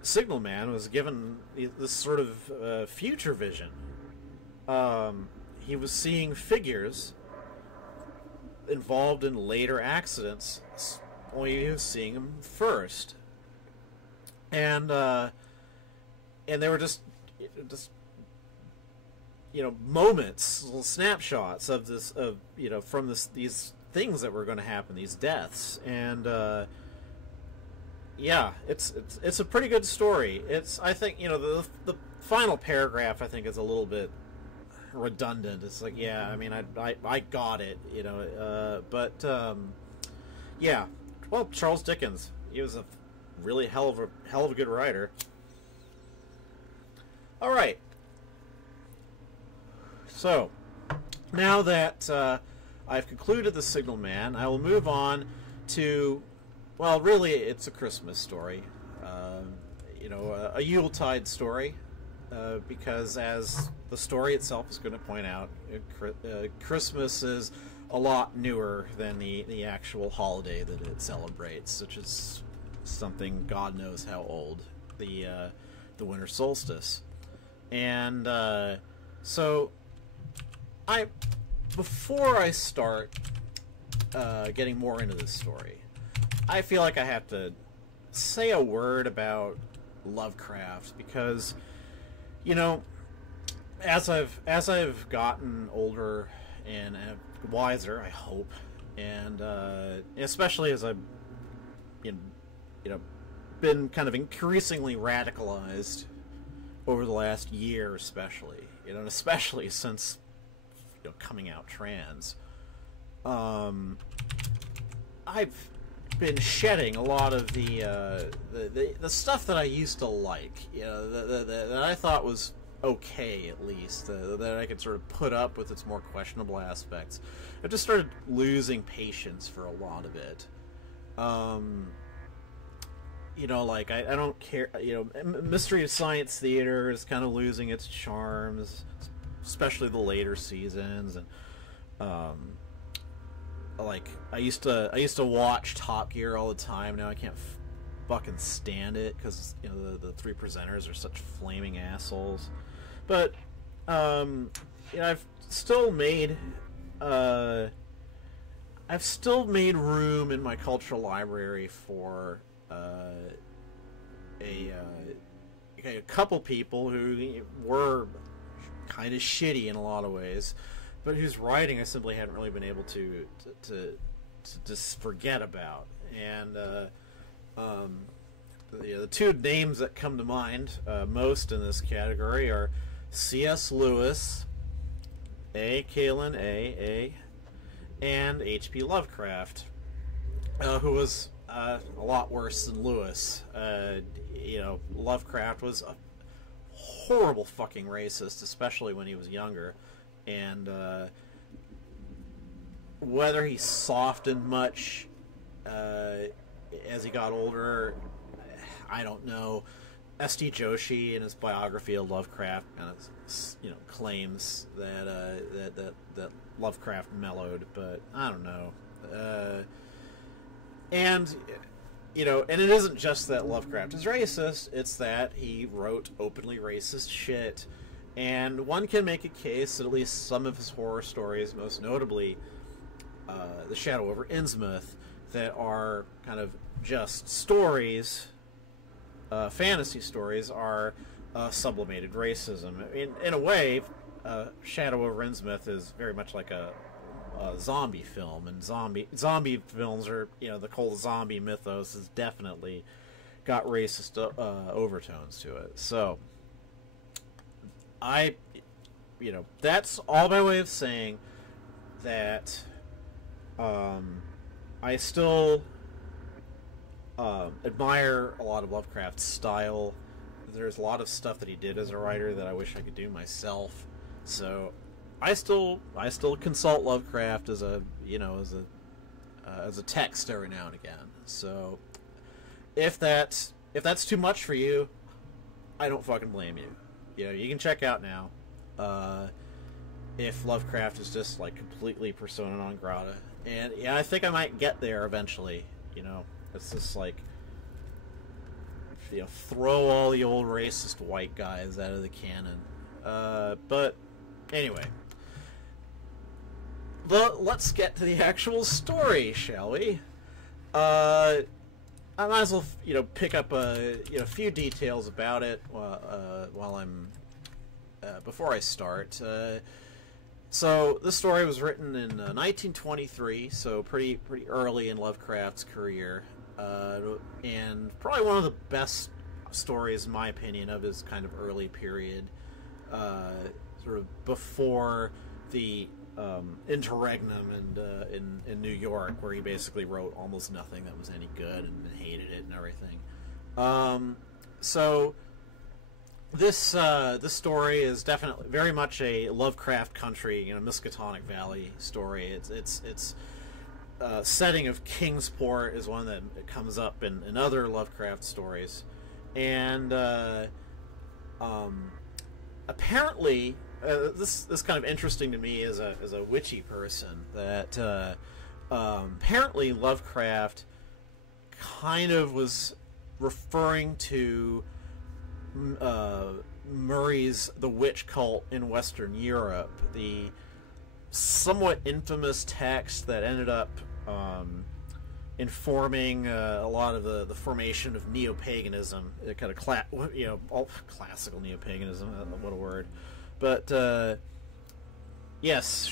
signalman was given this sort of future vision. He was seeing figures involved in later accidents, only he was seeing them first. And they were just moments, little snapshots of this, from these things that were going to happen, these deaths, and yeah, it's a pretty good story. I think the final paragraph I think is a little bit redundant. It's like, yeah, I mean, I got it, but yeah, well, Charles Dickens, he was a really hell of a good writer. All right. So, now that I've concluded The Signal Man, I will move on to, well, really, it's a Christmas story. A Yuletide story, because as the story itself is going to point out, Christmas is a lot newer than the actual holiday that it celebrates, which is something God knows how old, the winter solstice. And so before I start getting more into this story, I feel like I have to say a word about Lovecraft, because as I've gotten older and wiser, I hope, and especially as I've been kind of increasingly radicalized over the last year, especially, and especially since coming out trans, I've been shedding a lot of the stuff that I used to like, that I thought was okay, at least, that I could sort of put up with its more questionable aspects. I've just started losing patience for a lot of it. Like, I don't care, Mystery of Science Theater is kind of losing its charms, especially the later seasons, and like, I used to watch Top Gear all the time. Now I can't fucking stand it, because the three presenters are such flaming assholes. But I've still made room in my cultural library for a couple people who were kind of shitty in a lot of ways, but whose writing I simply hadn't really been able to just forget about. And the two names that come to mind most in this category are C.S. Lewis, Kalen A, and H.P. Lovecraft, who was a lot worse than Lewis. Lovecraft was a horrible fucking racist, especially when he was younger, and whether he softened much as he got older, I don't know. S.T. Joshi, in his biography of Lovecraft, kind of claims that Lovecraft mellowed, but I don't know. And it isn't just that Lovecraft is racist, it's that he wrote openly racist shit. And one can make a case that at least some of his horror stories, most notably The Shadow over Innsmouth, that are kind of just stories, fantasy stories, are sublimated racism. In a way, Shadow over Innsmouth is very much like a zombie film, and zombie films are, the whole zombie mythos has definitely got racist overtones to it. So that's all my way of saying that I still admire a lot of Lovecraft's style. There's a lot of stuff that he did as a writer that I wish I could do myself. So I still consult Lovecraft as a text every now and again. So if that's too much for you, I don't fucking blame you. You can check out now. If Lovecraft is just like completely persona non grata, and I think I might get there eventually. It's just like, throw all the old racist white guys out of the canon. But anyway, let's get to the actual story, shall we? I might as well, pick up a few details about it while I'm before I start. So this story was written in 1923, so pretty early in Lovecraft's career, and probably one of the best stories, in my opinion, of his kind of early period, sort of before the interregnum in New York, where he basically wrote almost nothing that was any good and hated it and everything. So this story is definitely very much a Lovecraft Country, Miskatonic Valley story. It's setting of Kingsport is one that comes up in other Lovecraft stories, and apparently this is kind of interesting to me as a witchy person, that apparently Lovecraft kind of was referring to Murray's The Witch Cult in Western Europe, the somewhat infamous text that ended up informing a lot of the formation of neo-paganism, kind of all classical neo-paganism. What a word! But yes,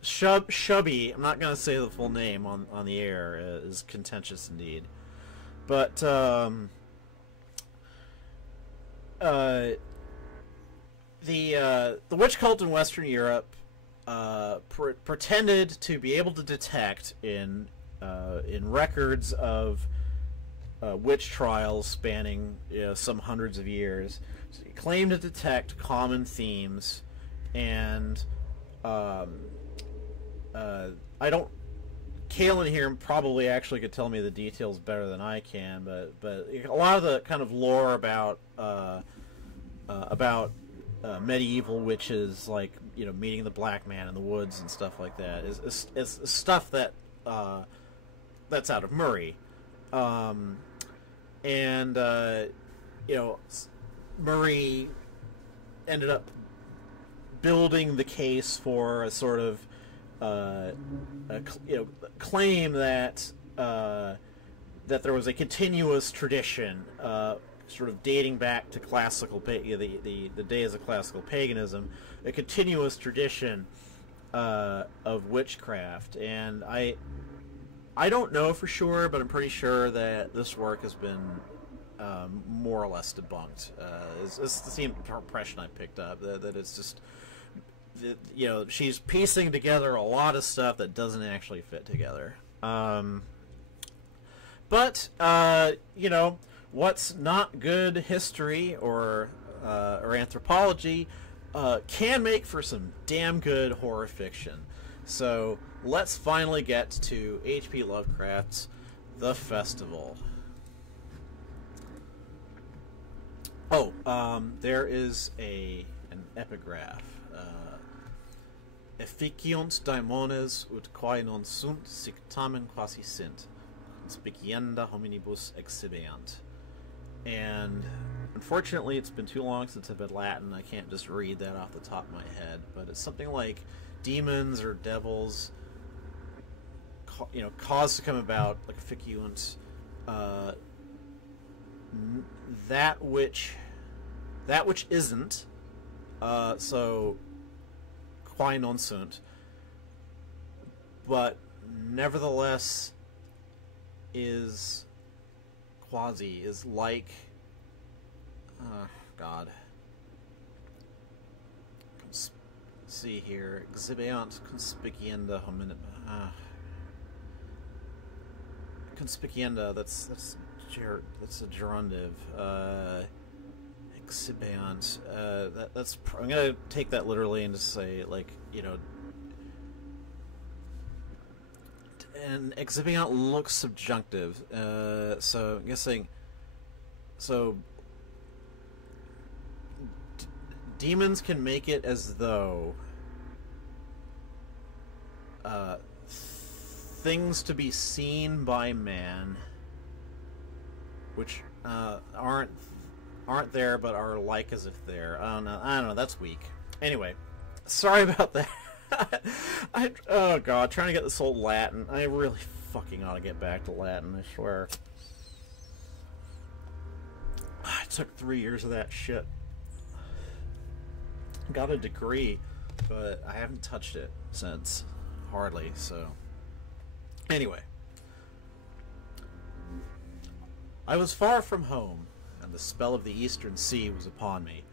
Shubby. I'm not going to say the full name on the air. Is contentious indeed, but the witch cult in Western Europe pretended to be able to detect in records of witch trials spanning some hundreds of years. So he claimed to detect common themes, and I don't. Kalen here probably actually could tell me the details better than I can, but a lot of the kind of lore about medieval witches, like meeting the black man in the woods and stuff like that, is stuff that that's out of Murray, and Murray ended up building the case for a sort of claim that that there was a continuous tradition, sort of dating back to classical the days of classical paganism, a continuous tradition of witchcraft. And I don't know for sure, but I'm pretty sure that this work has been more or less debunked. It's the same impression I picked up, that it's just, she's piecing together a lot of stuff that doesn't actually fit together. But what's not good history or anthropology can make for some damn good horror fiction. So let's finally get to H.P. Lovecraft's The Festival. Oh, there is an epigraph. Efficiunt daimones ut quae non sunt sic tamen quasi sint, conspicienda hominibus exhibeant. And unfortunately, it's been too long since I've read Latin. I can't just read that off the top of my head, but it's something like demons or devils, cause to come about, like efficiunt, that which isn't, so quae non sunt, but nevertheless is like, God. See here, exhibeant conspicienda hominibus. Conspicienda. That's a gerundive. Exhibeant. That's. I'm gonna take that literally and just say, like, and exhibeant looks subjunctive. So I'm guessing. So demons can make it as though things to be seen by man, which aren't there but are like as if they're. I don't know. That's weak. Anyway, sorry about that. Oh god, trying to get this old Latin. I really fucking ought to get back to Latin, I swear. It took 3 years of that shit. got a degree, but I haven't touched it since. Hardly, so. Anyway. I was far from home, and the spell of the eastern sea was upon me.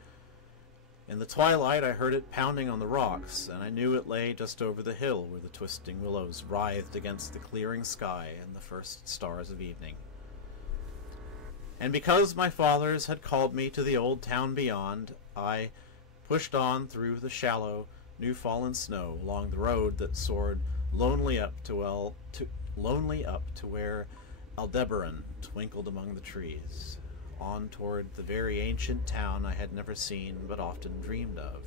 In the twilight I heard it pounding on the rocks, and I knew it lay just over the hill where the twisting willows writhed against the clearing sky and the first stars of evening. And because my fathers had called me to the old town beyond, I pushed on through the shallow, new-fallen snow along the road that soared lonely up to where Aldebaran twinkled among the trees, on toward the very ancient town I had never seen but often dreamed of.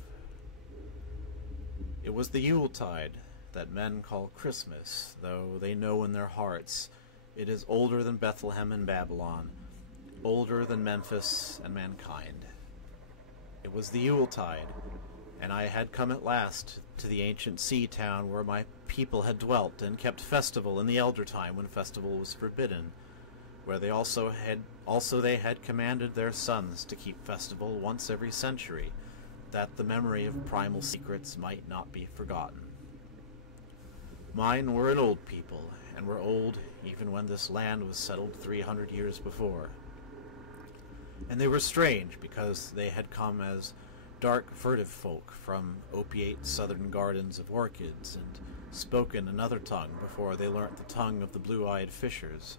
It was the Yuletide that men call Christmas, though they know in their hearts it is older than Bethlehem and Babylon, older than Memphis and mankind. It was the Yuletide, and I had come at last to the ancient sea town where my people had dwelt and kept festival in the elder time when festival was forbidden, where they also had commanded their sons to keep festival once every century, that the memory of primal secrets might not be forgotten. Mine were an old people, and were old even when this land was settled 300 years before. And they were strange because they had come as dark, furtive folk from opiate southern gardens of orchids, and spoken another tongue before they learnt the tongue of the blue-eyed fishers.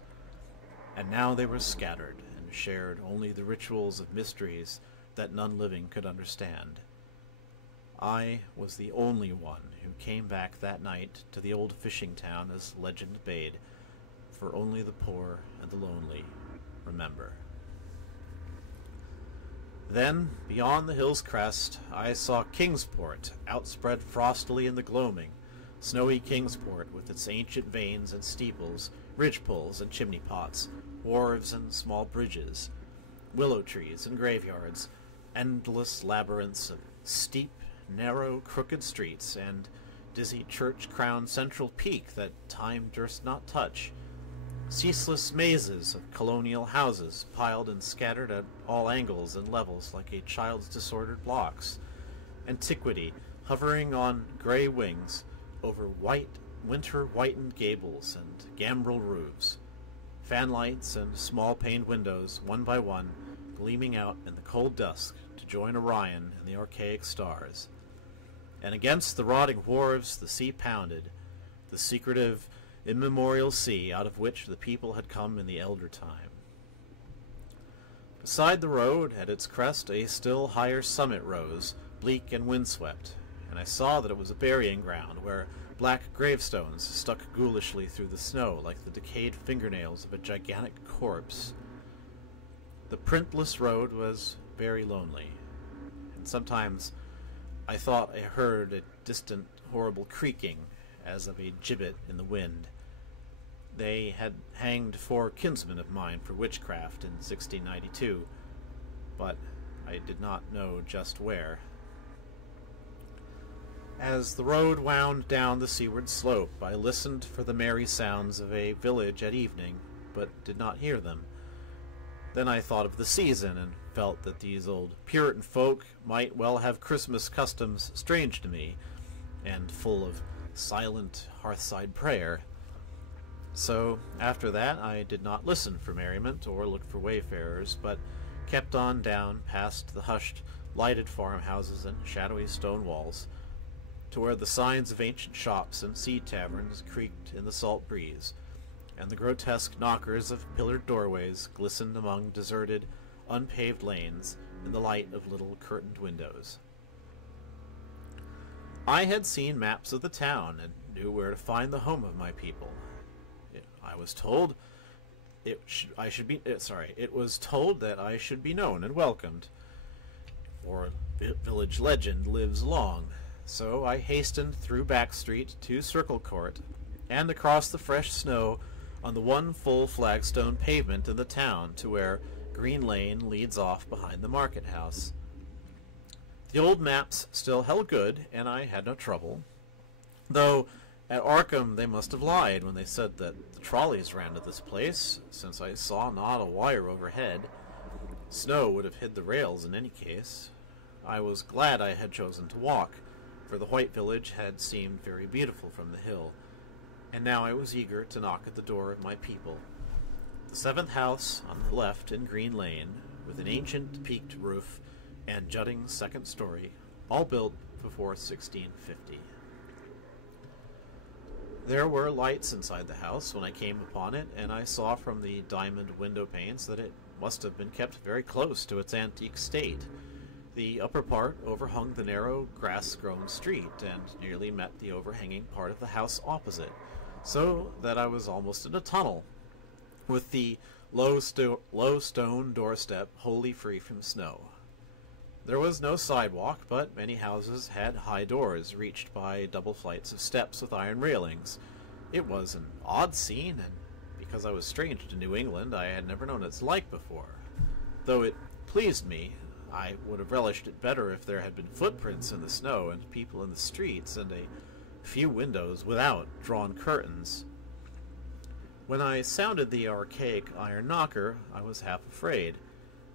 And now they were scattered, and shared only the rituals of mysteries that none living could understand. I was the only one who came back that night to the old fishing town as legend bade, for only the poor and the lonely remember. Then, beyond the hill's crest, I saw Kingsport outspread frostily in the gloaming, snowy Kingsport with its ancient vanes and steeples, ridge-poles and chimney-pots, wharves and small bridges, willow trees and graveyards, endless labyrinths of steep, narrow, crooked streets, and dizzy church-crowned central peak that time durst not touch, ceaseless mazes of colonial houses piled and scattered at all angles and levels like a child's disordered blocks, antiquity hovering on gray wings over white, winter-whitened gables and gambrel roofs, fanlights and small-paned windows, one by one, gleaming out in the cold dusk to join Orion and the archaic stars. And against the rotting wharves the sea pounded, the secretive, immemorial sea out of which the people had come in the elder time. Beside the road, at its crest, a still higher summit rose, bleak and windswept, and I saw that it was a burying ground where black gravestones stuck ghoulishly through the snow like the decayed fingernails of a gigantic corpse. The printless road was very lonely, and sometimes I thought I heard a distant, horrible creaking as of a gibbet in the wind. They had hanged 4 kinsmen of mine for witchcraft in 1692, but I did not know just where. As the road wound down the seaward slope, I listened for the merry sounds of a village at evening, but did not hear them. Then I thought of the season, and felt that these old Puritan folk might well have Christmas customs strange to me, and full of silent hearthside prayer. So, after that, I did not listen for merriment or look for wayfarers, but kept on down past the hushed, lighted farmhouses and shadowy stone walls, to where the signs of ancient shops and sea taverns creaked in the salt breeze, and the grotesque knockers of pillared doorways glistened among deserted, unpaved lanes in the light of little curtained windows. I had seen maps of the town and knew where to find the home of my people. It was told that I should be known and welcomed, for village legend lives long. So I hastened through Back Street to Circle Court, and across the fresh snow on the one full flagstone pavement in the town to where Green Lane leads off behind the market house. The old maps still held good, and I had no trouble, though at Arkham they must have lied when they said that the trolleys ran to this place, since I saw not a wire overhead. Snow would have hid the rails in any case. I was glad I had chosen to walk, for the white village had seemed very beautiful from the hill, and now I was eager to knock at the door of my people. The seventh house on the left in Green Lane, with an ancient peaked roof and jutting second story, all built before 1650. There were lights inside the house when I came upon it, and I saw from the diamond window panes that it must have been kept very close to its antique state. The upper part overhung the narrow, grass-grown street, and nearly met the overhanging part of the house opposite, so that I was almost in a tunnel, with the low stone doorstep wholly free from snow. There was no sidewalk, but many houses had high doors reached by double flights of steps with iron railings. It was an odd scene, and because I was strange to New England, I had never known its like before. Though it pleased me, I would have relished it better if there had been footprints in the snow and people in the streets and a few windows without drawn curtains. When I sounded the archaic iron knocker, I was half afraid.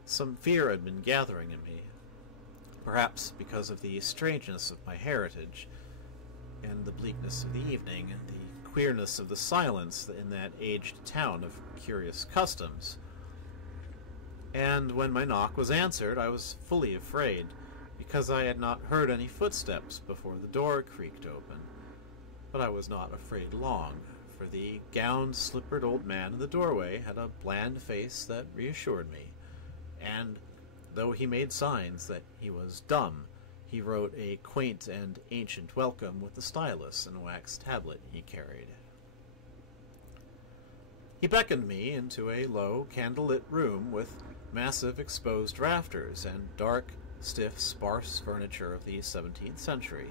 Some fear had been gathering in me, perhaps because of the strangeness of my heritage, and the bleakness of the evening, and the queerness of the silence in that aged town of curious customs. And when my knock was answered, I was fully afraid, because I had not heard any footsteps before the door creaked open. But I was not afraid long, for the gowned, slippered old man in the doorway had a bland face that reassured me, and though he made signs that he was dumb, he wrote a quaint and ancient welcome with the stylus and wax tablet he carried. He beckoned me into a low, candle-lit room with massive exposed rafters and dark, stiff, sparse furniture of the 17th century.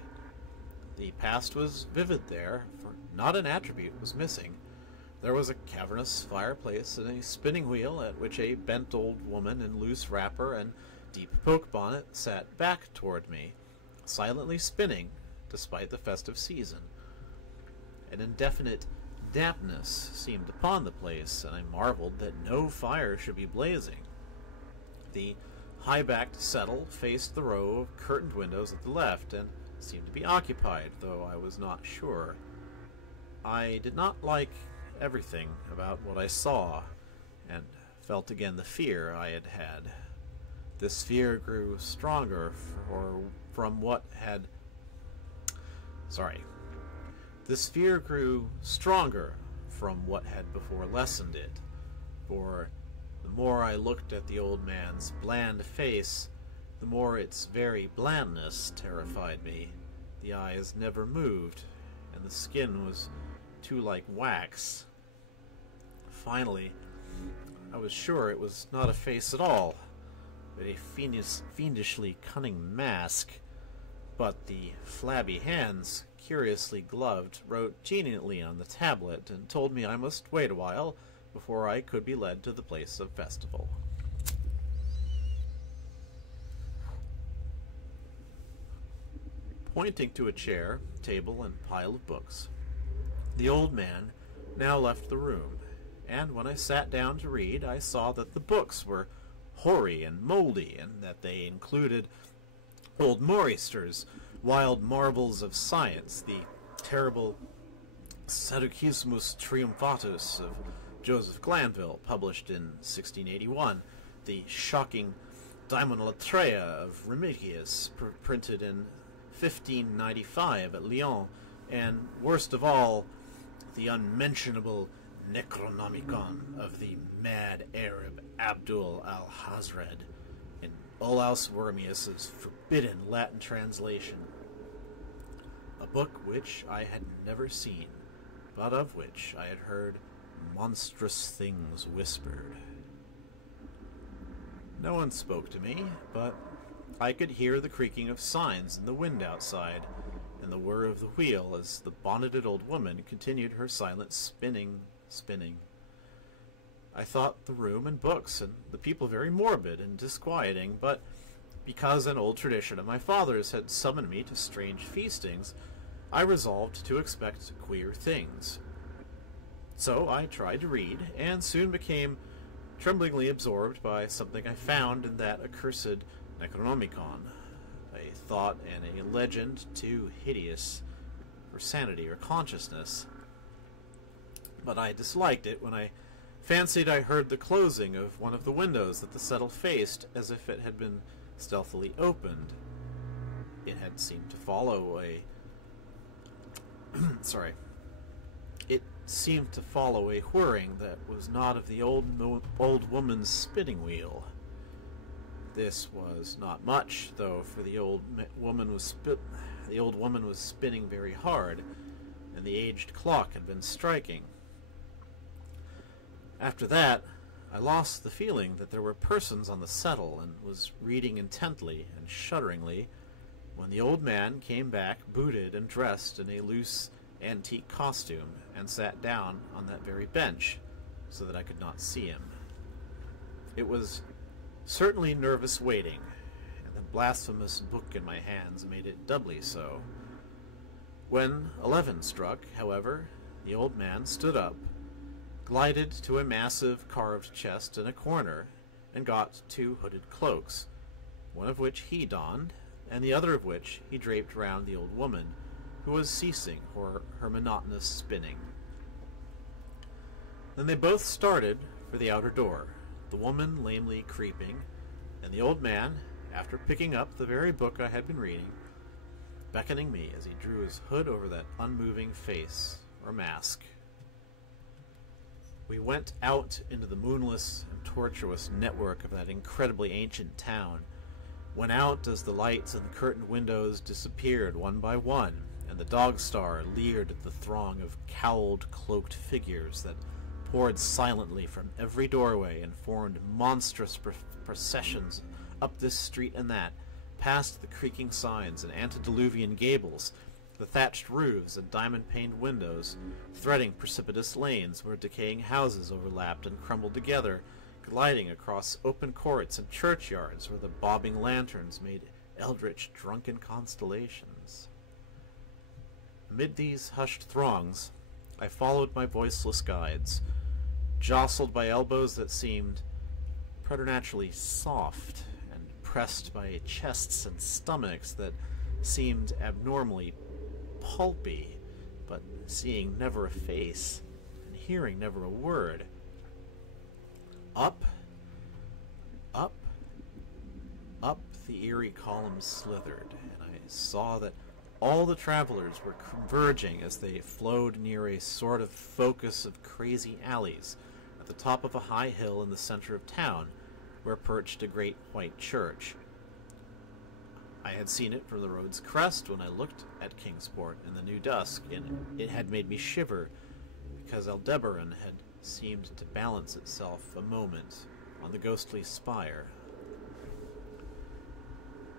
The past was vivid there, for not an attribute was missing. There was a cavernous fireplace and a spinning wheel at which a bent old woman in loose wrapper and deep poke bonnet sat back toward me, silently spinning despite the festive season. An indefinite dampness seemed upon the place, and I marveled that no fire should be blazing. The high-backed settle faced the row of curtained windows at the left, and seemed to be occupied, though I was not sure. I did not like everything about what I saw, and felt again the fear I had had. This fear grew stronger from what had before lessened it, for the more I looked at the old man's bland face, the more its very blandness terrified me. The eyes never moved, and the skin was too like wax. Finally, I was sure it was not a face at all, but a fiendishly cunning mask. But the flabby hands, curiously gloved, wrote genially on the tablet and told me I must wait a while before I could be led to the place of festival. Pointing to a chair, table, and pile of books, the old man now left the room, and when I sat down to read, I saw that the books were hoary and moldy, and that they included old Maurister's wild marvels of science, the terrible Catechismus Triumphatus of Joseph Glanville, published in 1681, the shocking Daimonolatreia of Remigius, printed in 1595 at Lyon, and, worst of all, the unmentionable Necronomicon of the mad Arab Abdul al-Hazred, in Olaus Wormius's forbidden Latin translation. A book which I had never seen, but of which I had heard monstrous things whispered. No one spoke to me, but I could hear the creaking of signs in the wind outside, and the whir of the wheel as the bonneted old woman continued her silent spinning. I thought the room and books and the people very morbid and disquieting, but because an old tradition of my father's had summoned me to strange feastings, I resolved to expect queer things. So I tried to read, and soon became tremblingly absorbed by something I found in that accursed Necronomicon. thought and a legend too hideous for sanity or consciousness. But I disliked it when I fancied I heard the closing of one of the windows that the settle faced, as if it had been stealthily opened. It had seemed to follow a... It seemed to follow a whirring that was not of the old woman's spinning wheel. This was not much, though, for the old woman was spinning very hard, and the aged clock had been striking. After that, I lost the feeling that there were persons on the settle, and was reading intently and shudderingly, when the old man came back, booted and dressed in a loose antique costume, and sat down on that very bench, so that I could not see him. It was certainly nervous waiting, and the blasphemous book in my hands made it doubly so. When 11 struck, however, the old man stood up, glided to a massive carved chest in a corner, and got 2 hooded cloaks, one of which he donned, and the other of which he draped round the old woman, who was ceasing her monotonous spinning. Then they both started for the outer door, the woman lamely creeping, and the old man, after picking up the very book I had been reading, beckoning me as he drew his hood over that unmoving face, or mask. We went out into the moonless and tortuous network of that incredibly ancient town, went out as the lights in the curtained windows disappeared one by one, and the dog star leered at the throng of cowled, cloaked figures that poured silently from every doorway and formed monstrous processions up this street and that, past the creaking signs and antediluvian gables, the thatched roofs and diamond-paned windows, threading precipitous lanes where decaying houses overlapped and crumbled together, gliding across open courts and churchyards where the bobbing lanterns made eldritch drunken constellations. Amid these hushed throngs, I followed my voiceless guides, jostled by elbows that seemed preternaturally soft, and pressed by chests and stomachs that seemed abnormally pulpy, but seeing never a face, and hearing never a word. Up, up, up the eerie columns slithered, and I saw that all the travelers were converging as they flowed near a sort of focus of crazy alleys at the top of a high hill in the center of town, where perched a great white church. I had seen it from the road's crest when I looked at Kingsport in the new dusk, and it had made me shiver, because Aldebaran had seemed to balance itself a moment on the ghostly spire.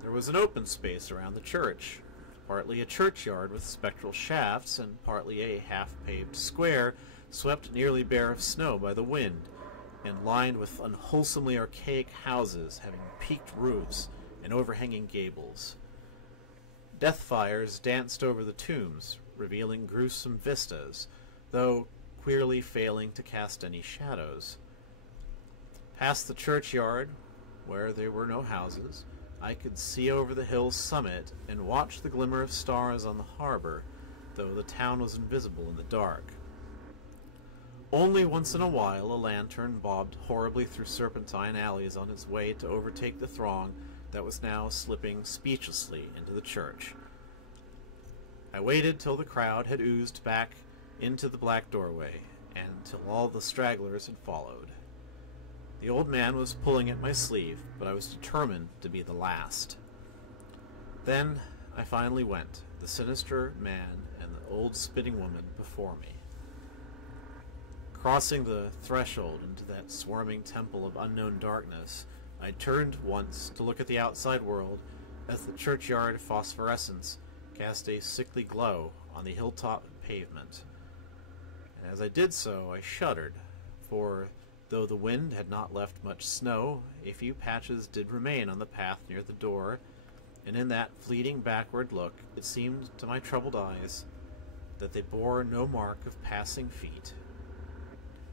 There was an open space around the church, partly a churchyard with spectral shafts, and partly a half-paved square swept nearly bare of snow by the wind, and lined with unwholesomely archaic houses having peaked roofs and overhanging gables. Death fires danced over the tombs, revealing gruesome vistas, though queerly failing to cast any shadows. Past the churchyard, where there were no houses, I could see over the hill's summit and watch the glimmer of stars on the harbor, though the town was invisible in the dark. Only once in a while a lantern bobbed horribly through serpentine alleys on its way to overtake the throng that was now slipping speechlessly into the church. I waited till the crowd had oozed back into the black doorway, and till all the stragglers had followed. The old man was pulling at my sleeve, but I was determined to be the last. Then I finally went, the sinister man and the old spinning woman before me. Crossing the threshold into that swarming temple of unknown darkness, I turned once to look at the outside world as the churchyard phosphorescence cast a sickly glow on the hilltop pavement. And as I did so, I shuddered, for though the wind had not left much snow, a few patches did remain on the path near the door, and in that fleeting backward look it seemed to my troubled eyes that they bore no mark of passing feet,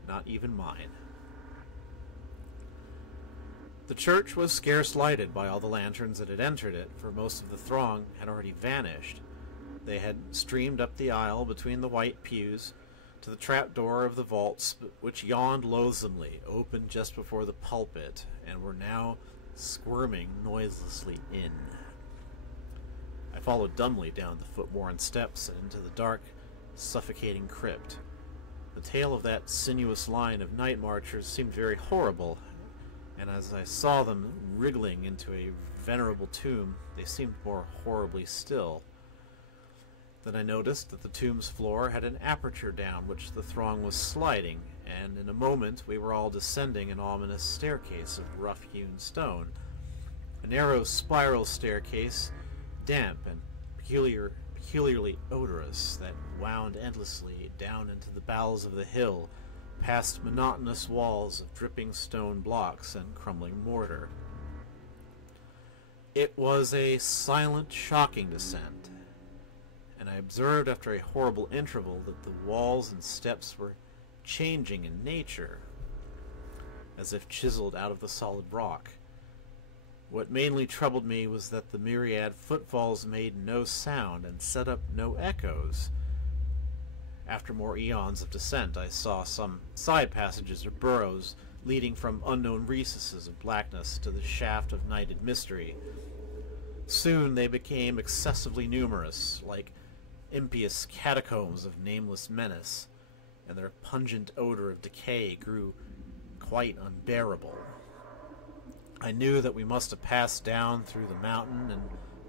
not even mine. The church was scarce lighted by all the lanterns that had entered it, for most of the throng had already vanished. They had streamed up the aisle between the white pews to the trapdoor of the vaults, which yawned loathsomely, open just before the pulpit, and were now squirming noiselessly in. I followed dumbly down the foot-worn steps and into the dark, suffocating crypt. The tale of that sinuous line of night marchers seemed very horrible, and as I saw them wriggling into a venerable tomb, they seemed more horribly still. Then I noticed that the tomb's floor had an aperture down which the throng was sliding, and in a moment we were all descending an ominous staircase of rough-hewn stone, a narrow spiral staircase, damp and peculiarly odorous, that wound endlessly down into the bowels of the hill, past monotonous walls of dripping stone blocks and crumbling mortar. It was a silent, shocking descent, and I observed after a horrible interval that the walls and steps were changing in nature, as if chiseled out of the solid rock. What mainly troubled me was that the myriad footfalls made no sound and set up no echoes. After more eons of descent, I saw some side passages or burrows leading from unknown recesses of blackness to the shaft of nighted mystery. Soon they became excessively numerous, like impious catacombs of nameless menace, and their pungent odor of decay grew quite unbearable. I knew that we must have passed down through the mountain and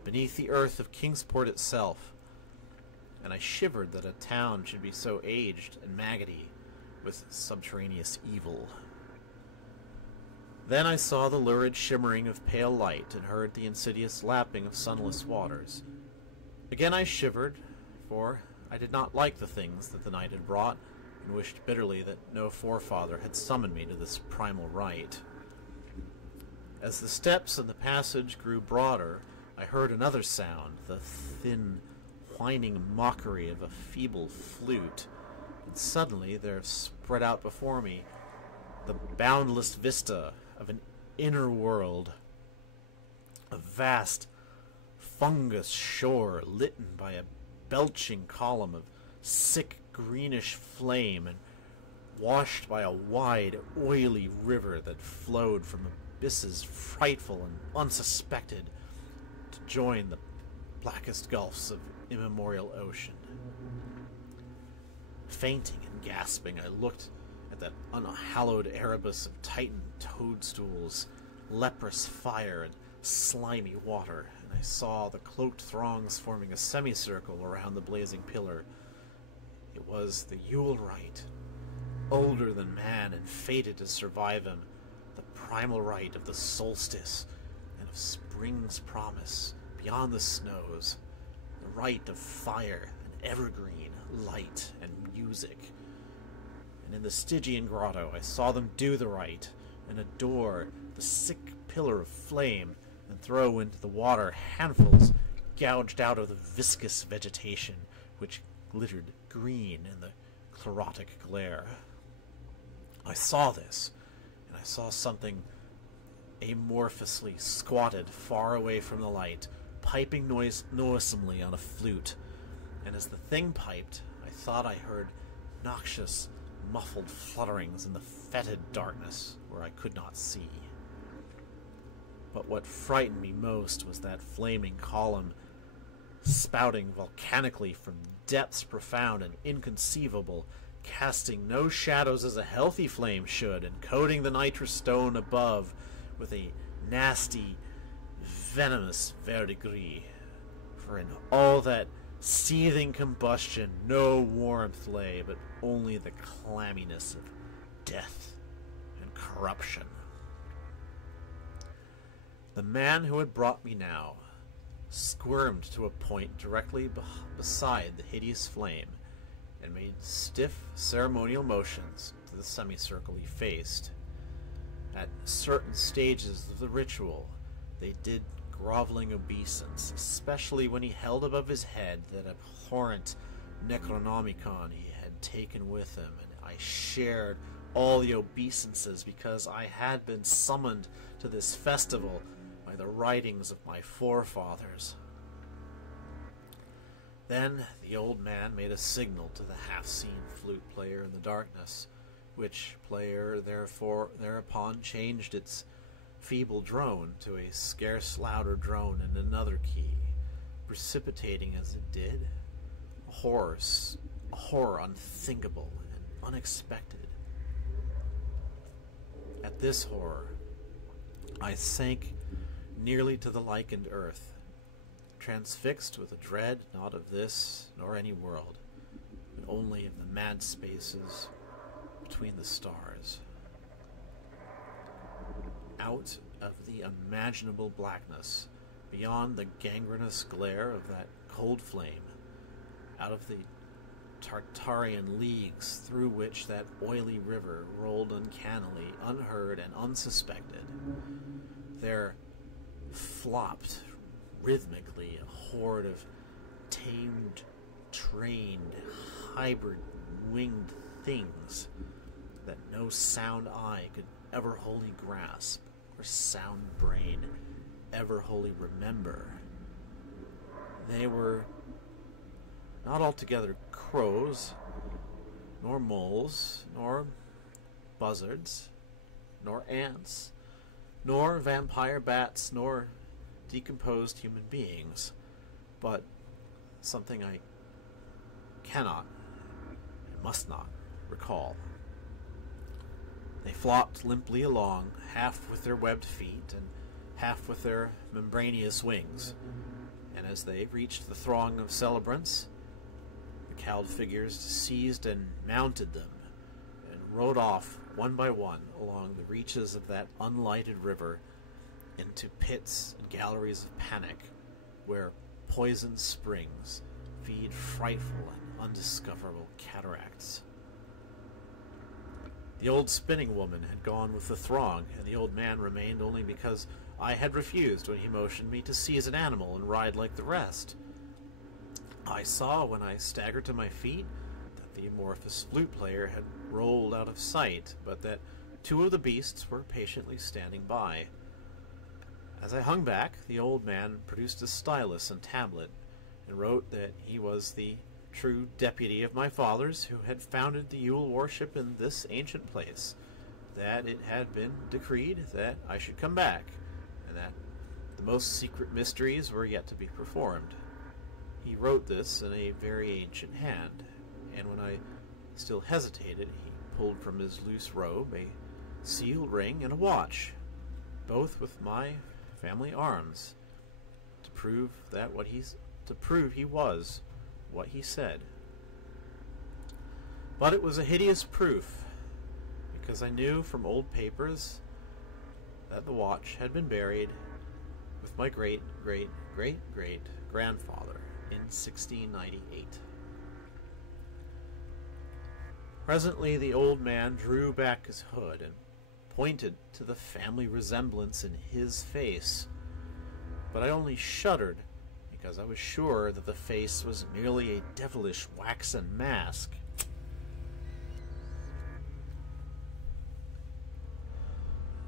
beneath the earth of Kingsport itself, and I shivered that a town should be so aged and maggoty with subterraneous evil. Then I saw the lurid shimmering of pale light and heard the insidious lapping of sunless waters. Again I shivered, for I did not like the things that the night had brought, and wished bitterly that no forefather had summoned me to this primal rite. As the steps and the passage grew broader, I heard another sound, the thin, whining mockery of a feeble flute, and suddenly there spread out before me the boundless vista of an inner world, a vast fungus shore lit by a belching column of sick greenish flame and washed by a wide, oily river that flowed from abysses frightful and unsuspected to join the blackest gulfs of immemorial ocean. Fainting and gasping, I looked at that unhallowed Erebus of titan toadstools, leprous fire, and slimy water, and I saw the cloaked throngs forming a semicircle around the blazing pillar. It was the Yule rite, older than man and fated to survive him, the primal rite of the solstice and of spring's promise beyond the snows, the rite of fire and evergreen, light and music. And in the Stygian grotto I saw them do the rite and adore the sick pillar of flame and throw into the water handfuls gouged out of the viscous vegetation which glittered green in the chlorotic glare. I saw this, and I saw something amorphously squatted far away from the light, piping noisomely on a flute, and as the thing piped, I thought I heard noxious, muffled flutterings in the fetid darkness where I could not see. But what frightened me most was that flaming column, spouting volcanically from depths profound and inconceivable, casting no shadows as a healthy flame should, and coating the nitrous stone above with a nasty, venomous verdigris. For in all that seething combustion no warmth lay, but only the clamminess of death and corruption. The man who had brought me now squirmed to a point directly beside the hideous flame, and made stiff ceremonial motions to the semicircle he faced. At certain stages of the ritual, they did groveling obeisance, especially when he held above his head that abhorrent Necronomicon he had taken with him, and I shared all the obeisances because I had been summoned to this festival by the writings of my forefathers. Then the old man made a signal to the half-seen flute player in the darkness, which player thereupon changed its feeble drone to a scarce louder drone in another key, precipitating as it did a horror unthinkable and unexpected. At this horror, I sank nearly to the lichened earth, transfixed with a dread not of this nor any world, but only of the mad spaces between the stars. Out of the imaginable blackness, beyond the gangrenous glare of that cold flame, out of the Tartarian leagues through which that oily river rolled uncannily, unheard and unsuspected, there flopped rhythmically a horde of tamed, trained, hybrid winged things that no sound eye could ever wholly grasp, or sound brain ever wholly remember. They were not altogether crows, nor moles, nor buzzards, nor ants, nor vampire bats, nor decomposed human beings, but something I cannot and must not recall. They flopped limply along, half with their webbed feet and half with their membranous wings, and as they reached the throng of celebrants, the cowled figures seized and mounted them, and rode off one by one along the reaches of that unlighted river into pits and galleries of panic, where poisoned springs feed frightful and undiscoverable cataracts. The old spinning woman had gone with the throng, and the old man remained only because I had refused when he motioned me to seize an animal and ride like the rest. I saw, when I staggered to my feet, that the amorphous flute player had rolled out of sight, but that two of the beasts were patiently standing by. As I hung back, the old man produced a stylus and tablet, and wrote that he was the true deputy of my fathers, who had founded the Yule worship in this ancient place, that it had been decreed that I should come back, and that the most secret mysteries were yet to be performed. He wrote this in a very ancient hand, and when I still hesitated, he pulled from his loose robe a seal ring and a watch, both with my family arms, to prove he was what he said. But it was a hideous proof, because I knew from old papers that the watch had been buried with my great-great-great-great-grandfather in 1698. Presently the old man drew back his hood and pointed to the family resemblance in his face, but I only shuddered because I was sure that the face was merely a devilish waxen mask.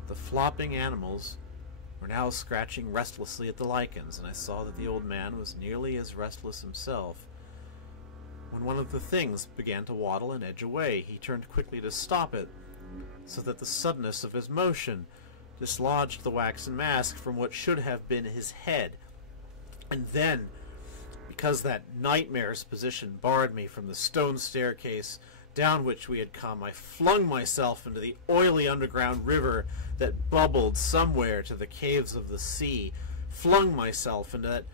The flopping animals were now scratching restlessly at the lichens, and I saw that the old man was nearly as restless himself. When one of the things began to waddle and edge away, he turned quickly to stop it, so that the suddenness of his motion dislodged the waxen mask from what should have been his head. And then, because that nightmare's position barred me from the stone staircase down which we had come, I flung myself into the oily underground river that bubbled somewhere to the caves of the sea, flung myself into that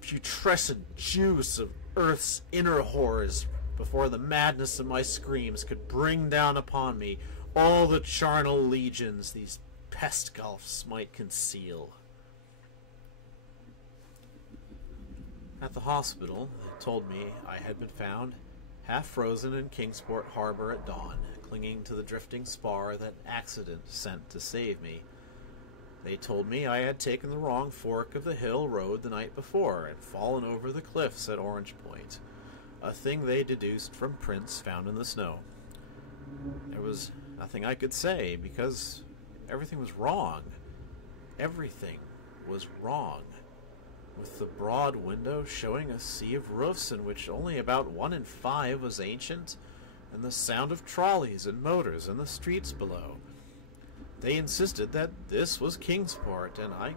putrescent juice of earth's inner horrors before the madness of my screams could bring down upon me all the charnel legions these pest gulfs might conceal. At the hospital, they told me I had been found, half frozen in Kingsport Harbor at dawn, clinging to the drifting spar that accident sent to save me. They told me I had taken the wrong fork of the hill road the night before and fallen over the cliffs at Orange Point, a thing they deduced from prints found in the snow. There was Nothing I could say, because everything was wrong. Everything was wrong. With the broad window showing a sea of roofs in which only about 1 in 5 was ancient, and the sound of trolleys and motors in the streets below. They insisted that this was Kingsport, and I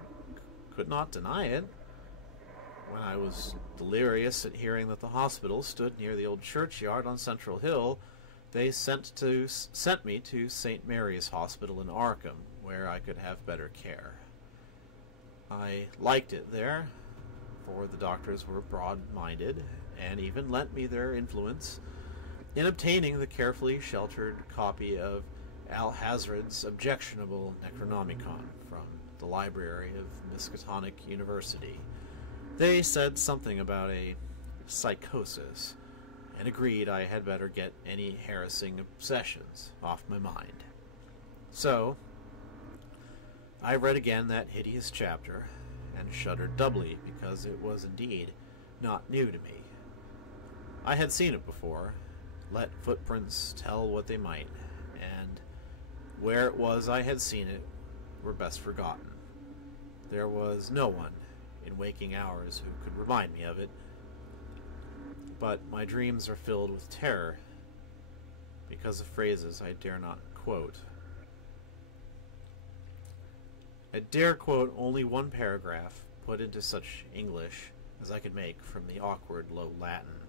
could not deny it. When I was delirious at hearing that the hospital stood near the old churchyard on Central Hill, they sent me to St. Mary's Hospital in Arkham, where I could have better care. I liked it there, for the doctors were broad-minded, and even lent me their influence in obtaining the carefully sheltered copy of Alhazred's objectionable Necronomicon from the library of Miskatonic University. They said something about a psychosis, and agreed I had better get any harassing obsessions off my mind. So, I read again that hideous chapter, and shuddered doubly, because it was indeed not new to me. I had seen it before, let footprints tell what they might, and where it was I had seen it were best forgotten. There was no one in waking hours who could remind me of it, but my dreams are filled with terror because of phrases I dare not quote. I dare quote only one paragraph put into such English as I could make from the awkward low Latin.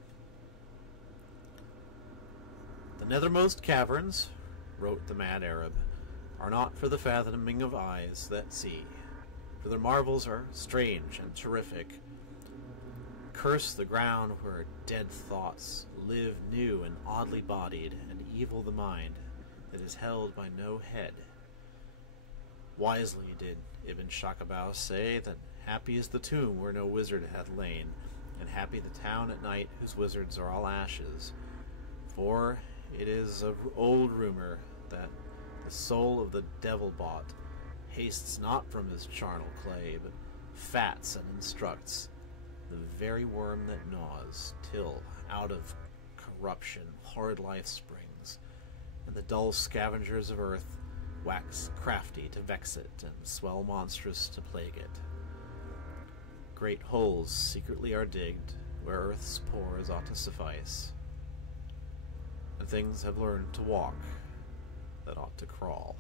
"The nethermost caverns," wrote the mad Arab, "are not for the fathoming of eyes that see, for their marvels are strange and terrific. Curse the ground where dead thoughts live new and oddly bodied, and evil the mind that is held by no head. Wisely did Ibn Shakabau say that happy is the tomb where no wizard hath lain, and happy the town at night whose wizards are all ashes. For it is of old rumor that the soul of the devil-bought hastes not from his charnel clay, but fats and instructs the very worm that gnaws, till out of corruption horrid life springs, and the dull scavengers of earth wax crafty to vex it, and swell monstrous to plague it. Great holes secretly are digged, where earth's pores ought to suffice, and things have learned to walk that ought to crawl."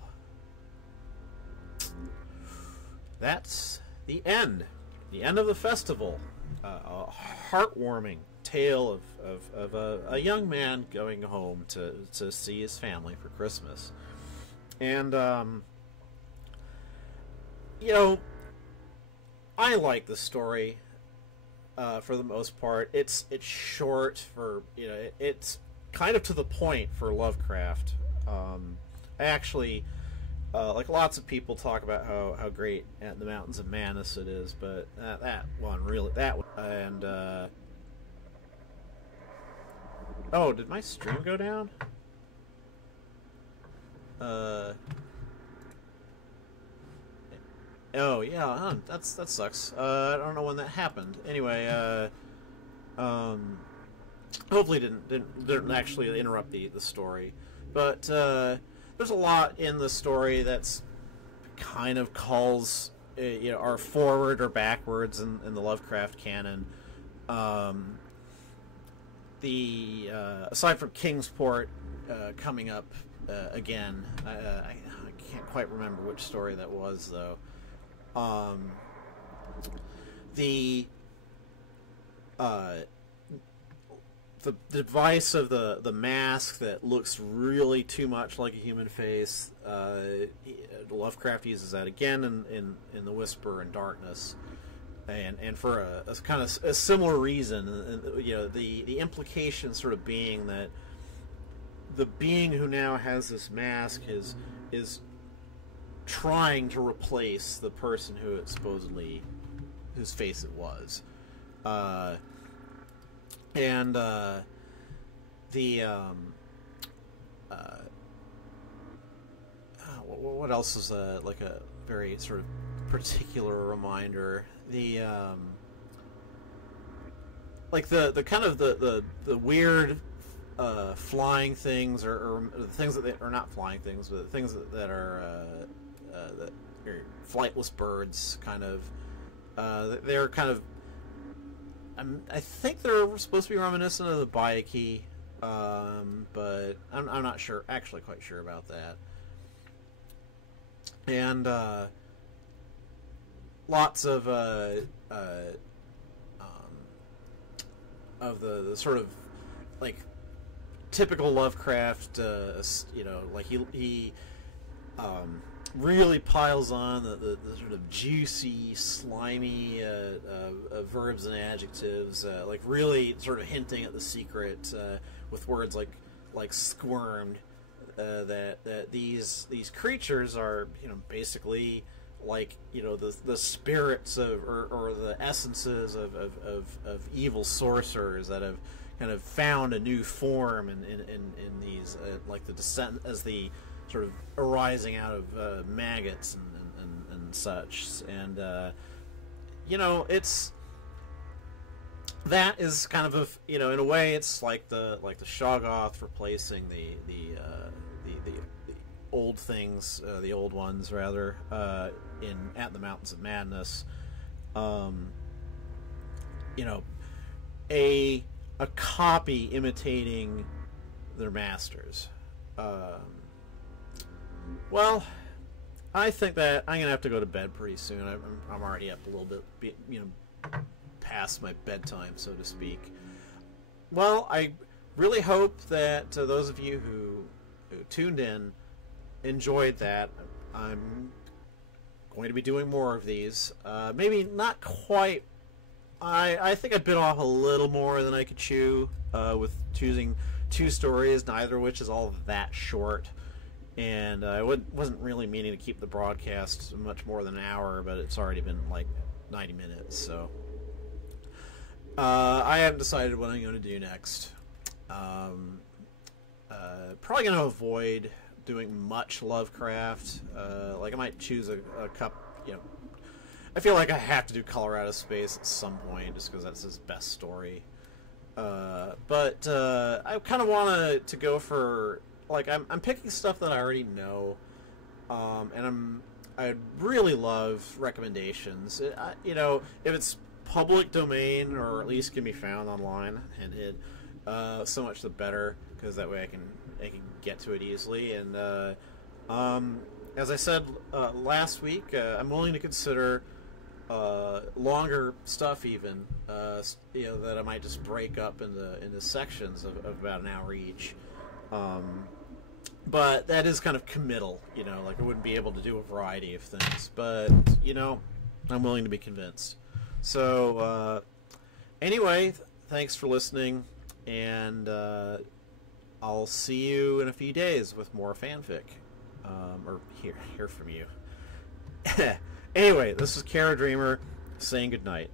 That's the end. The end of the festival. A heartwarming tale of a young man going home to see his family for Christmas. And, I like the story for the most part. It's short for, it's kind of to the point for Lovecraft. I actually, like lots of people talk about how great At the Mountains of Madness it is, but that one really, and, oh, did my stream go down? Oh yeah, that sucks. I don't know when that happened. Anyway, hopefully didn't actually interrupt the story, but there's a lot in the story that's kind of calls are forward or backwards in the Lovecraft canon. Aside from Kingsport coming up again, I can't quite remember which story that was though. The device of the mask that looks really too much like a human face. Lovecraft uses that again in The Whisper and Darkness, and for a kind of a similar reason. The implication sort of being that the being who now has this mask is trying to replace the person who it supposedly, whose face it was. What else is like a very sort of particular reminder? Like the kind of the weird flying things, or things that are not flying things, but things that are flightless birds, kind of. They're kind of. I think they're supposed to be reminiscent of the Bayaki, but I'm not sure. Actually, quite sure about that. And lots of the sort of like typical Lovecraft, like he really piles on the sort of juicy, slimy verbs and adjectives, like really sort of hinting at the secret with words like squirmed. That these creatures are, basically like, the spirits or the essences of evil sorcerers that have kind of found a new form in these, like the descent, as the sort of arising out of maggots and such. And it's, that is kind of in a way it's like the Shoggoth replacing the old things, the old ones rather, in At the Mountains of Madness. A copy imitating their masters. Well, I think that I'm gonna have to go to bed pretty soon. I'm already up a little bit, past my bedtime, so to speak. Well, I really hope that those of you who tuned in enjoyed that. I'm going to be doing more of these. Maybe not quite. I think I bit off a little more than I could chew with choosing 2 stories, neither of which is all that short. And I wasn't really meaning to keep the broadcast much more than an hour, but it's already been like 90 minutes, so I haven't decided what I'm going to do next. Probably going to avoid doing much Lovecraft. Like I might choose a couple. I feel like I have to do Colorado Space at some point, just because that's his best story. But I kind of want to go for, like, I'm picking stuff that I already know, and I'd really love recommendations. If it's public domain, or at least can be found online, and so much the better, because that way I can get to it easily. And as I said last week, I'm willing to consider longer stuff, even that I might just break up into sections of about an hour each. But that is kind of committal, like I wouldn't be able to do a variety of things. But I'm willing to be convinced. So anyway, thanks for listening, and I'll see you in a few days with more fanfic, or hear from you. Anyway, this is Kara Dreamer saying goodnight.